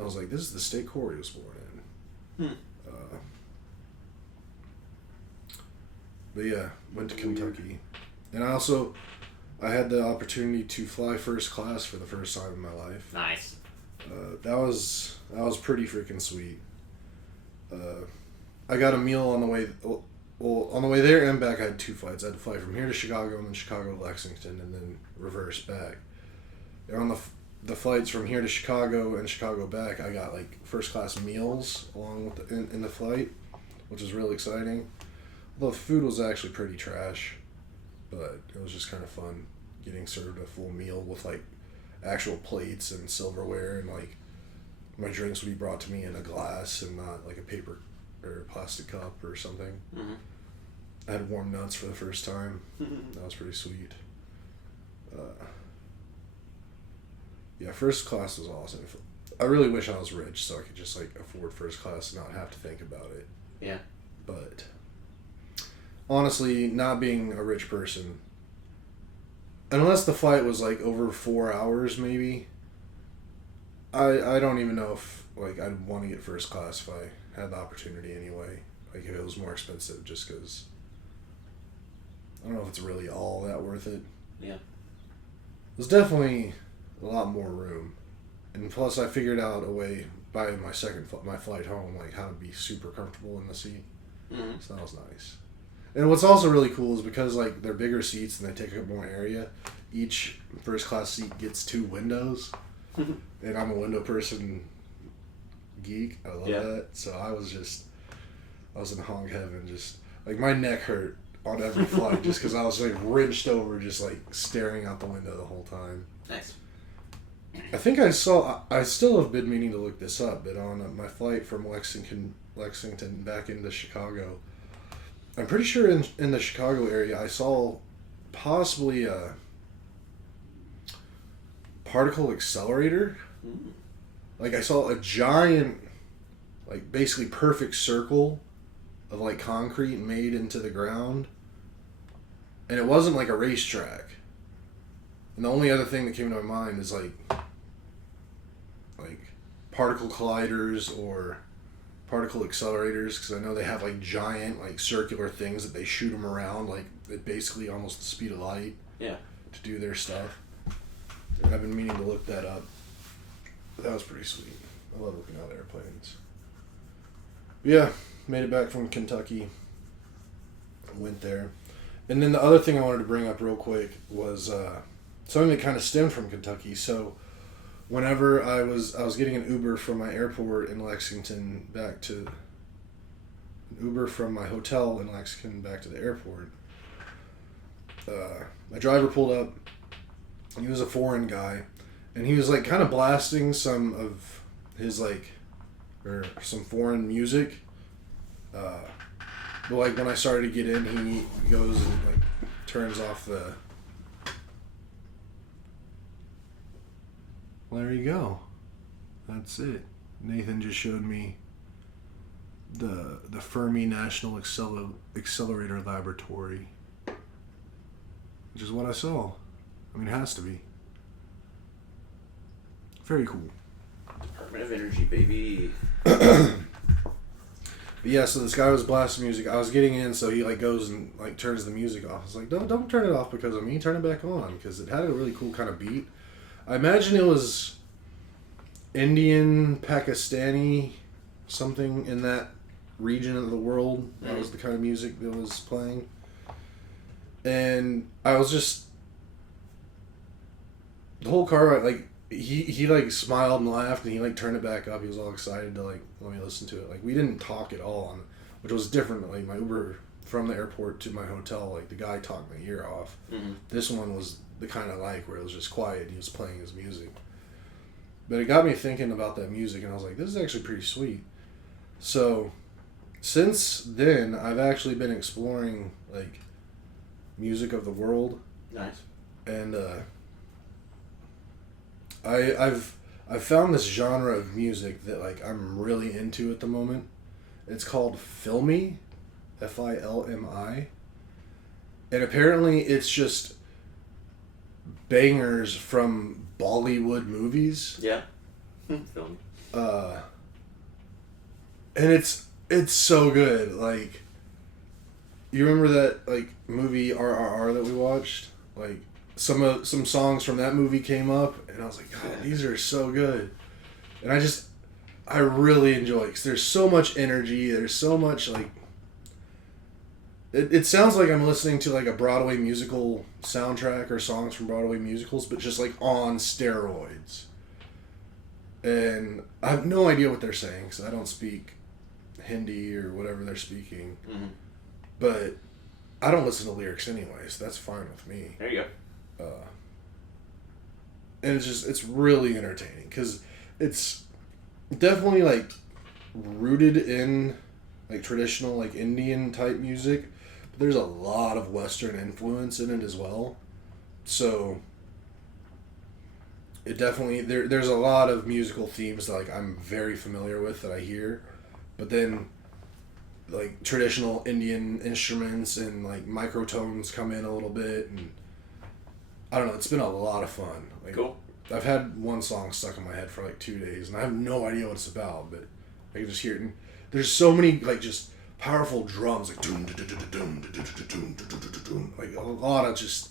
I was like, this is the state Corey was born in. But yeah, went to Kentucky. And I had the opportunity to fly first class for the first time in my life. Nice. That was pretty freaking sweet. I got a meal on the way. Well, on the way there and back, I had 2 flights. I had to fly from here to Chicago and then Chicago to Lexington and then reverse back. And on the flights from here to Chicago and Chicago back, I got, like, first class meals along with in the flight, which was really exciting. Although the food was actually pretty trash, but it was just kind of fun getting served a full meal with, like, actual plates and silverware, and, like, my drinks would be brought to me in a glass and not like a paper or a plastic cup or something. I had warm nuts for the first time. That was pretty sweet. Yeah, first class was awesome. I really wish I was rich so I could just, like, afford first class and not have to think about it. Yeah. But honestly, not being a rich person, unless the flight was, like, over 4 hours maybe, I don't even know if, like, I'd want to get first class if I had the opportunity anyway. Like, if it was more expensive, just because I don't know if it's really all that worth it. Yeah. There's definitely a lot more room. And plus, I figured out a way by my flight home, like, how to be super comfortable in the seat. So that was nice. And what's also really cool is because, like, they're bigger seats and they take up more area, each first class seat gets 2 windows. And I'm a window person geek. I love that. So I was in hog heaven. Just, like, my neck hurt on every flight just because I was, like, wrenched over, just, like, staring out the window the whole time. Nice. I think I still have been meaning to look this up, but on my flight from Lexington back into Chicago, I'm pretty sure in the Chicago area I saw possibly a particle accelerator. Mm. Like I saw a giant, like basically perfect circle of like concrete made into the ground. And it wasn't like a racetrack. And the only other thing that came to my mind is like particle colliders or particle accelerators, because I know they have like giant like circular things that they shoot them around like at basically almost the speed of light. Yeah. To do their stuff. And I've been meaning to look that up. But that was pretty sweet. I love looking out at airplanes. Yeah, made it back from Kentucky. Went there. And then the other thing I wanted to bring up real quick was something that kind of stemmed from Kentucky. So whenever I was getting an Uber from my airport in Lexington back to an Uber from my hotel in Lexington back to the airport, my driver pulled up. He was a foreign guy, and he was like kind of blasting some of his or some foreign music. But like when I started to get in, he goes and like turns off the. Well, there you go. That's it. Nathan just showed me the Fermi National Accelerator Laboratory, which is what I saw. I mean, it has to be. Very cool. Department of Energy, baby. But yeah, so this guy was blasting music. I was getting in, so he like goes and like turns the music off. I was like, don't turn it off because of me. Turn it back on because it had a really cool kind of beat. I imagine it was Indian, Pakistani, something in that region of the world. That was the kind of music that was playing. And I was just the whole car ride, like he like smiled and laughed and he like turned it back up. He was all excited to like let me listen to it. Like we didn't talk at all, which was different. Like my Uber from the airport to my hotel, like the guy talked my ear off. Mm-hmm. This one was the kind of like where it was just quiet. He was playing his music. But it got me thinking about that music, and I was like, this is actually pretty sweet. So since then, I've actually been exploring like music of the world. Nice. And I've found this genre of music that like I'm really into at the moment. It's called Filmi, Filmi, and apparently it's just bangers from Bollywood movies. Yeah. Film. And it's so good. Like, you remember that like movie RRR that we watched? Like some songs from that movie came up, and I was like, God, these are so good. And I really enjoy it because there's so much energy. There's so much like. It sounds like I'm listening to like a Broadway musical soundtrack or songs from Broadway musicals, but just like on steroids. And I have no idea what they're saying because I don't speak Hindi or whatever they're speaking. Mm-hmm. But I don't listen to lyrics anyway, so that's fine with me. There you go. And it's really entertaining because it's definitely like rooted in like traditional like Indian type music. There's a lot of Western influence in it as well. So it definitely there's a lot of musical themes that like I'm very familiar with that I hear. But then like traditional Indian instruments and like microtones come in a little bit, and I don't know, it's been a lot of fun. Like, cool. I've had one song stuck in my head for like 2 days and I have no idea what it's about, but I can just hear it. And there's so many like just powerful drums, like like a lot of just.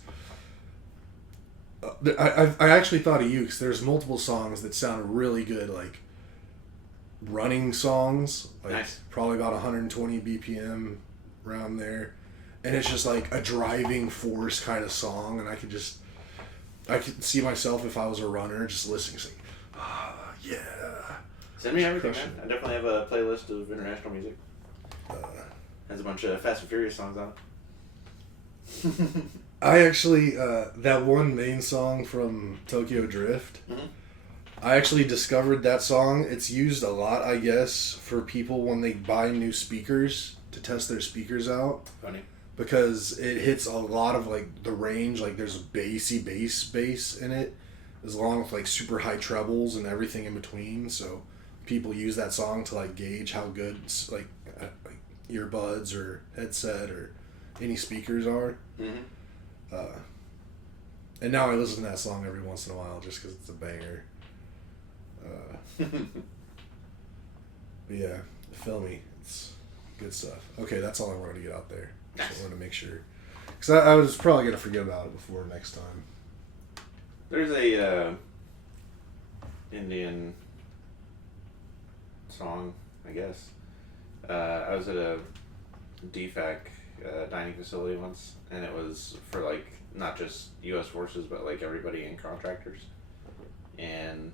I actually thought of you because there's multiple songs that sound really good, like running songs, like nice. Probably about 120 BPM around there, and it's just like a driving force kind of song, and I could see myself if I was a runner just listening, just like, yeah. Send me everything, man. I definitely have a playlist of international music. Has a bunch of Fast and Furious songs on it. I actually, that one main song from Tokyo Drift, I actually discovered that song. It's used a lot, I guess, for people when they buy new speakers to test their speakers out. Funny. Because it hits a lot of like the range, like there's a bass in it, as long with like super high trebles and everything in between. So people use that song to like gauge how good like earbuds or headset or any speakers are. Mm-hmm. And now I listen to that song every once in a while just because it's a banger. But yeah, Filmy, it's good stuff. Okay, that's all I wanted to get out there. So I wanted to make sure, because I was probably gonna forget about it before next time. There's a Indian song, I guess. I was at a DFAC dining facility once, and it was for like not just U.S. forces, but like everybody in contractors, and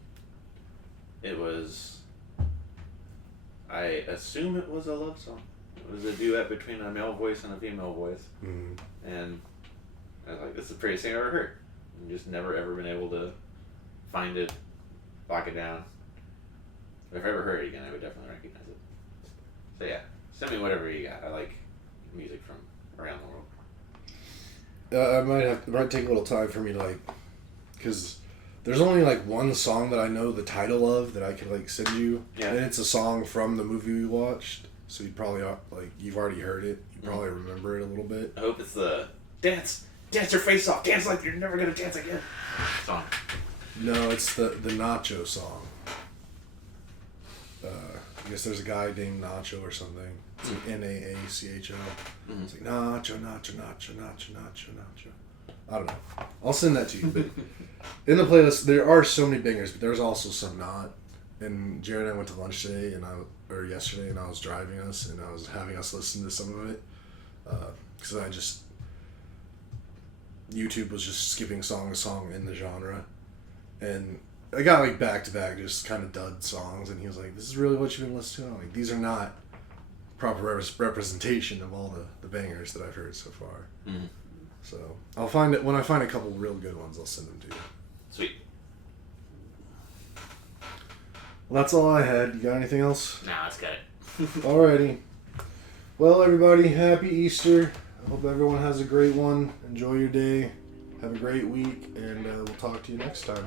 it was. I assume it was a love song. It was a duet between a male voice and a female voice, and I was like, "This is the prettiest thing I've ever heard." And just never ever been able to find it, lock it down. If I ever heard it again, I would definitely recognize it. So yeah, send me whatever you got. I like music from around the world. It might take a little time for me to like, because there's only like one song that I know the title of that I could like send you, Yeah. and it's a song from the movie we watched. So you probably like you've already heard it. You probably remember it a little bit. I hope it's the dance your face off, dance like you're never gonna dance again song. No, it's the Nacho song. I guess there's a guy named Nacho or something. It's like Naacho. It's like Nacho, Nacho, Nacho, Nacho, Nacho, Nacho. I don't know. I'll send that to you. But in the playlist, there are so many bangers, but there's also some not. And Jared and I went to lunch today, or yesterday, and I was driving us, and I was having us listen to some of it. Because YouTube was just skipping song to song in the genre. And I got like back to back, just kind of dud songs, and he was like, "This is really what you've been listening to?" I'm like, these are not proper representation of all the bangers that I've heard so far. Mm-hmm. So I'll find it when I find a couple real good ones. I'll send them to you. Sweet. Well, that's all I had. You got anything else? Nah, let's get it. Alrighty. Well, everybody, happy Easter. I hope everyone has a great one. Enjoy your day. Have a great week, and we'll talk to you next time.